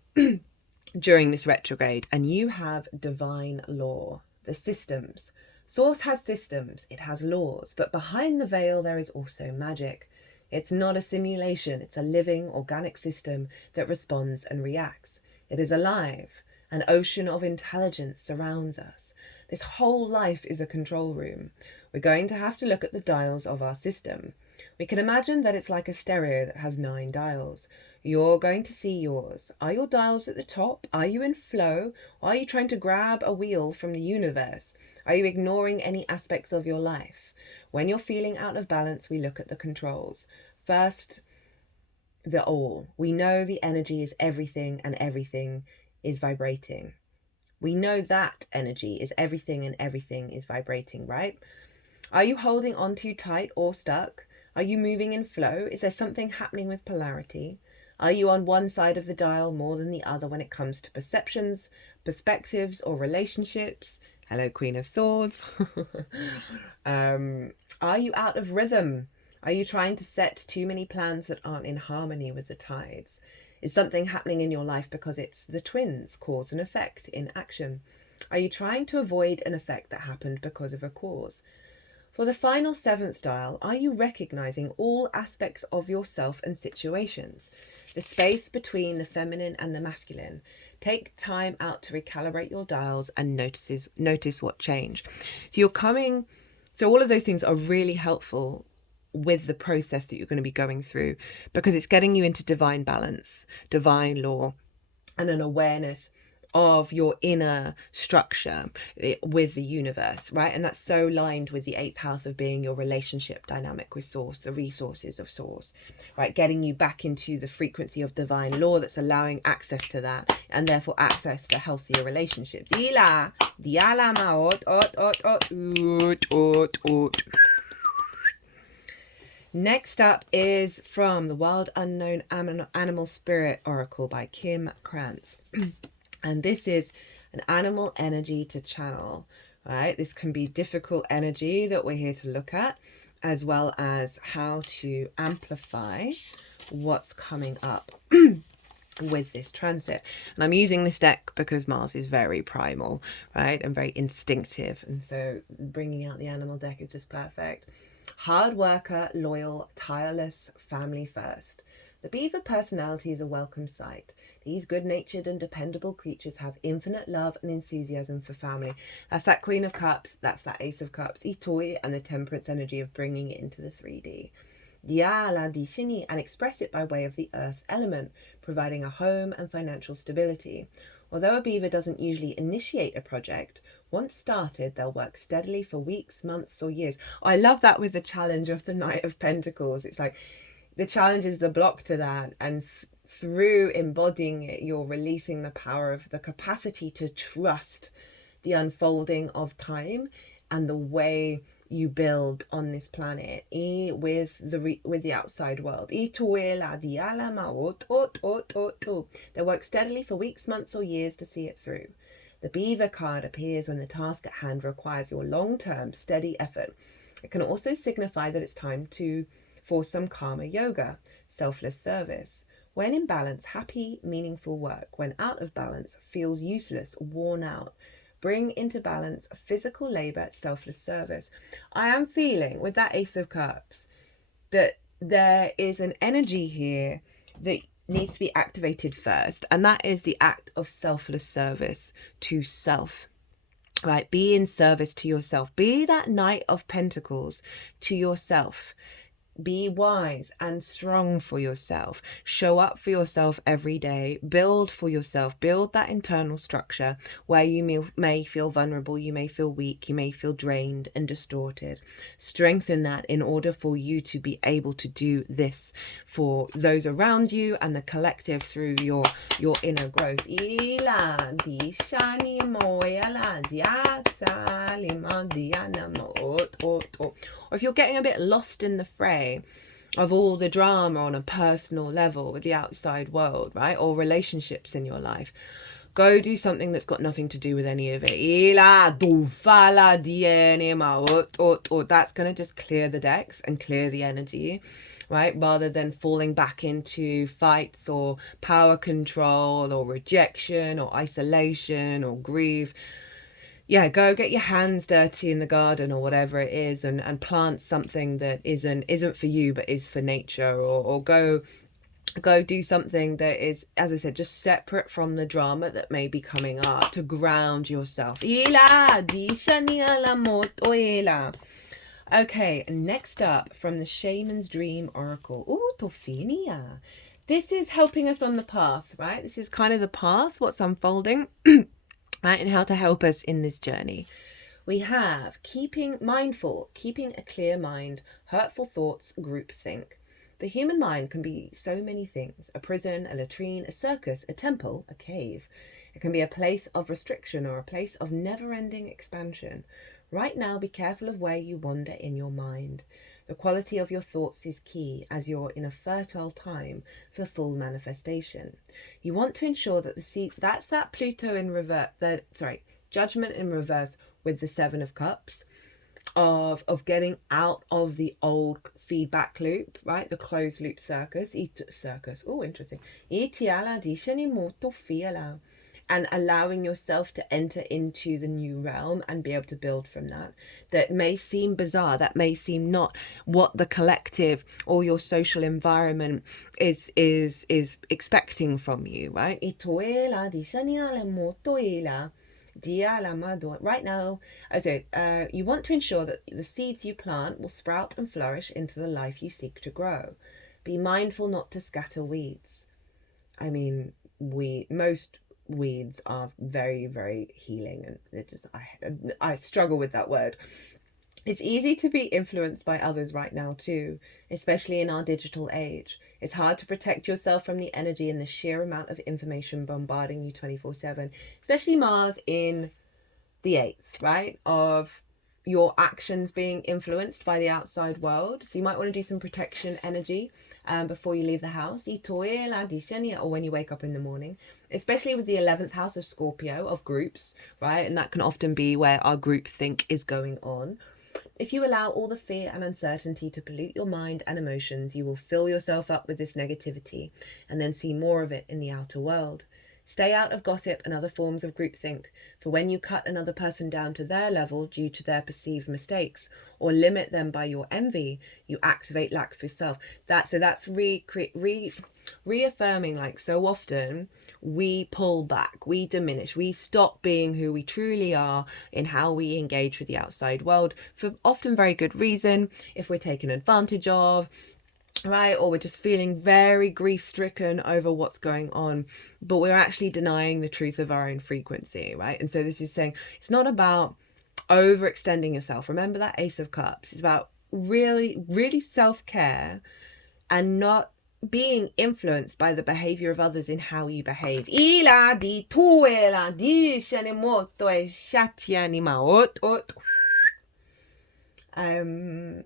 during this retrograde. And you have divine law, the systems. Source has systems, it has laws, but behind the veil there is also magic. It's not a simulation, it's a living, organic system that responds and reacts. It is alive. An ocean of intelligence surrounds us. This whole life is a control room. We're going to have to look at the dials of our system. We can imagine that it's like a stereo that has 9 dials. You're going to see yours. Are your dials at the top? Are you in flow? Or are you trying to grab a wheel from the universe? Are you ignoring any aspects of your life? When you're feeling out of balance, we look at the controls. First, the all. We know the energy is everything and everything is vibrating. We know that energy is everything and everything is vibrating, right? Are you holding on too tight or stuck? Are you moving in flow? Is there something happening with polarity? Are you on one side of the dial more than the other when it comes to perceptions, perspectives, or relationships? Hello, Queen of Swords. Are you out of rhythm? Are you trying to set too many plans that aren't in harmony with the tides? Is something happening in your life because it's the twins, cause and effect in action? Are you trying to avoid an effect that happened because of a cause? For the final 7th dial, are you recognizing all aspects of yourself and situations? The space between the feminine and the masculine. Take time out to recalibrate your dials and notice what changed. So all of those things are really helpful with the process that you're going to be going through, because it's getting you into divine balance, divine law, and an awareness of your inner structure with the universe, right? And that's so lined with the 8th house of being your relationship dynamic with source, the resources of source, right? Getting you back into the frequency of divine law that's allowing access to that, and therefore access to healthier relationships. Next up is from the Wild Unknown Animal Spirit Oracle by Krans. And this is an animal energy to channel, right? This can be difficult energy that we're here to look at, as well as how to amplify what's coming up with this transit. And I'm using this deck because Mars is very primal, right? And very instinctive. And so bringing out the animal deck is just perfect. Hard worker, loyal, tireless, family first. The beaver personality is a welcome sight. These good-natured and dependable creatures have infinite love and enthusiasm for family. That's that Queen of Cups, that's that Ace of Cups, Itoi, and the temperance energy of bringing it into the 3D. Diala di Shini, and express it by way of the earth element, providing a home and financial stability. Although a beaver doesn't usually initiate a project, once started, they'll work steadily for weeks, months, or years. I love that with the challenge of the Knight of Pentacles. It's like the challenge is the block to that, and through embodying it, you're releasing the power of the capacity to trust the unfolding of time and the way you build on this planet with the outside world. They work steadily for weeks, months, or years to see it through. The beaver card appears when the task at hand requires your long-term, steady effort. It can also signify that it's time for some karma yoga, selfless service. When in balance, happy, meaningful work. When out of balance, feels useless, worn out. Bring into balance physical labor, selfless service. I am feeling with that Ace of Cups that there is an energy here that needs to be activated first, and that is the act of selfless service to self. Right? Be in service to yourself. Be that Knight of Pentacles to yourself. Be wise and strong for yourself. Show up for yourself every day. Build for yourself. Build that internal structure where you may feel vulnerable, you may feel weak, you may feel drained and distorted. Strengthen that in order for you to be able to do this for those around you and the collective through your inner growth. Or if you're getting a bit lost in the fray of all the drama on a personal level with the outside world, right? Or relationships in your life, go do something that's got nothing to do with any of it. That's going to just clear the decks and clear the energy, right? Rather than falling back into fights or power control or rejection or isolation or grief. Yeah, go get your hands dirty in the garden or whatever it is, and plant something that isn't for you but is for nature, or go do something that is, as I said, just separate from the drama that may be coming up, to ground yourself. Okay, next up from the Shaman's Dream Oracle. Ooh, Tofinia. This is helping us on the path, right? This is kind of the path, what's unfolding. Right, and how to help us in this journey. We have keeping a clear mind, hurtful thoughts, groupthink. The human mind can be so many things: a prison, a latrine, a circus, a temple, a cave. It can be a place of restriction or a place of never-ending expansion. Right now, be careful of where you wander in your mind. The quality of your thoughts is key, as you're in a fertile time for full manifestation. You want to ensure that that's that Pluto in reverse, Judgment in reverse with the 7 of Cups, of getting out of the old feedback loop, right? The closed loop circus. Oh, interesting. And allowing yourself to enter into the new realm and be able to build from that. That may seem bizarre, that may seem not what the collective or your social environment is expecting from you, right? Right now, you want to ensure that the seeds you plant will sprout and flourish into the life you seek to grow. Be mindful not to scatter weeds. I mean, most weeds are very, very healing, and I struggle with that word. It's easy to be influenced by others right now too, especially in our digital age. It's hard to protect yourself from the energy and the sheer amount of information bombarding you 24/7, especially Mars in the 8th, right? Of your actions being influenced by the outside world. So you might want to do some protection energy before you leave the house, or when you wake up in the morning, especially with the 11th house of Scorpio, of groups, right? And that can often be where our group think is going on. If you allow all the fear and uncertainty to pollute your mind and emotions, you will fill yourself up with this negativity and then see more of it in the outer world. Stay out of gossip and other forms of groupthink, for when you cut another person down to their level due to their perceived mistakes or limit them by your envy, you activate lack for self. That's reaffirming, like so often we pull back, we diminish, we stop being who we truly are in how we engage with the outside world for often very good reason. If we're taken advantage of, right, or we're just feeling very grief stricken over what's going on, but we're actually denying the truth of our own frequency, right? And so this is saying it's not about overextending yourself. Remember that Ace of Cups. It's about really, really self-care and not being influenced by the behavior of others in how you behave.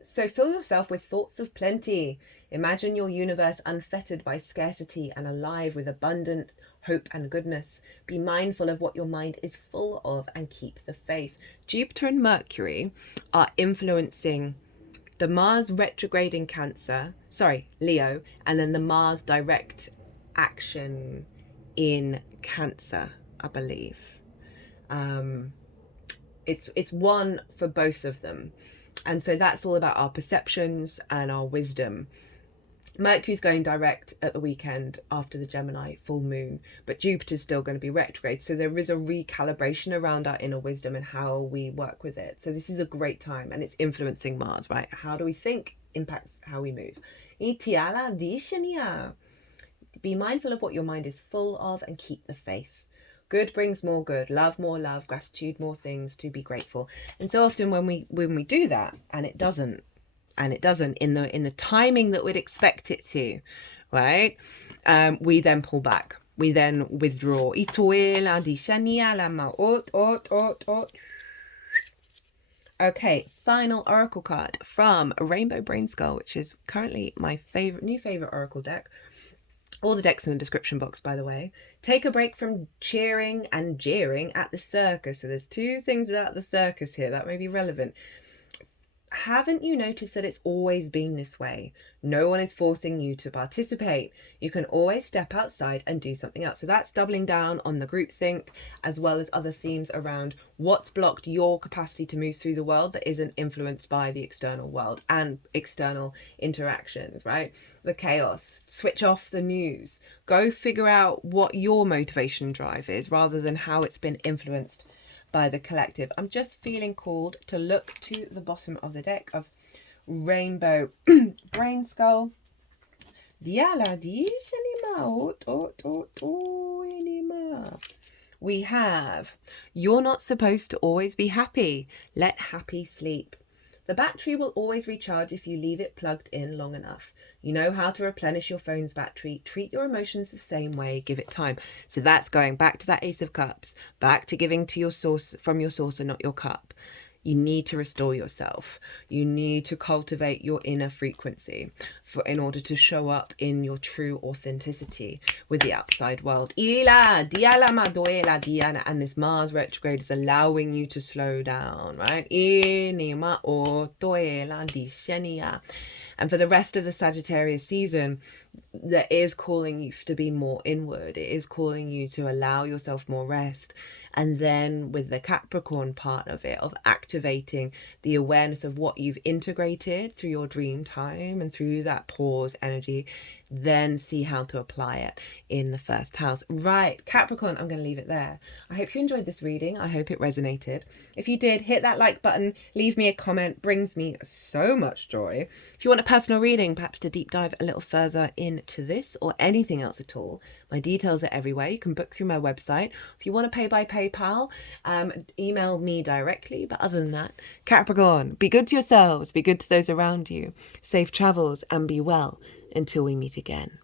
So fill yourself with thoughts of plenty. Imagine your universe unfettered by scarcity and alive with abundant hope and goodness. Be mindful of what your mind is full of and keep the faith. Jupiter and Mercury are influencing the Mars retrograde in Leo, and then the Mars direct action in Cancer, I believe. It's one for both of them. And so that's all about our perceptions and our wisdom. Mercury's going direct at the weekend after the Gemini full moon, but Jupiter's still going to be retrograde. So there is a recalibration around our inner wisdom and how we work with it. So this is a great time, and it's influencing Mars, right? How do we think impacts how we move. Be mindful of what your mind is full of and keep the faith. Good brings more good, love more love, gratitude more things to be grateful. And so often when we do that, and it doesn't in the timing that we'd expect it to, right? We then pull back. We then withdraw. Okay, final oracle card from Rainbow Brain Skull, which is currently my new favorite oracle deck. All the decks in the description box, by the way. Take a break from cheering and jeering at the circus. So there's two things about the circus here that may be relevant. Haven't you noticed that it's always been this way? No one is forcing you to participate. You can always step outside and do something else. So that's doubling down on the groupthink, as well as other themes around what's blocked your capacity to move through the world that isn't influenced by the external world and external interactions, right? The chaos. Switch off the news. Go figure out what your motivation drive is rather than how it's been influenced by the collective. I'm just feeling called to look to the bottom of the deck of Rainbow Brain Skull. We have, you're not supposed to always be happy. Let happy sleep. The battery will always recharge if you leave it plugged in long enough. You know how to replenish your phone's battery. Treat your emotions the same way. Give it time. So that's going back to that Ace of Cups, back to giving to your source, from your saucer, not your cup. You need to restore yourself. You need to cultivate your inner frequency in order to show up in your true authenticity with the outside world. And this Mars retrograde is allowing you to slow down, right? And for the rest of the Sagittarius season, that is calling you to be more inward. It is calling you to allow yourself more rest. And then with the Capricorn part of it, of activating the awareness of what you've integrated through your dream time and through that pause energy, then see how to apply it in the first house. Right, Capricorn, I'm going to leave it there. I hope you enjoyed this reading. I hope it resonated. If you did, hit that like button, leave me a comment, brings me so much joy. If you want a personal reading, perhaps to deep dive a little further into this or anything else at all, my details are everywhere. You can book through my website. If you want to pay by PayPal, email me directly. But other than that, Capricorn, be good to yourselves, be good to those around you. Safe travels and be well until we meet again.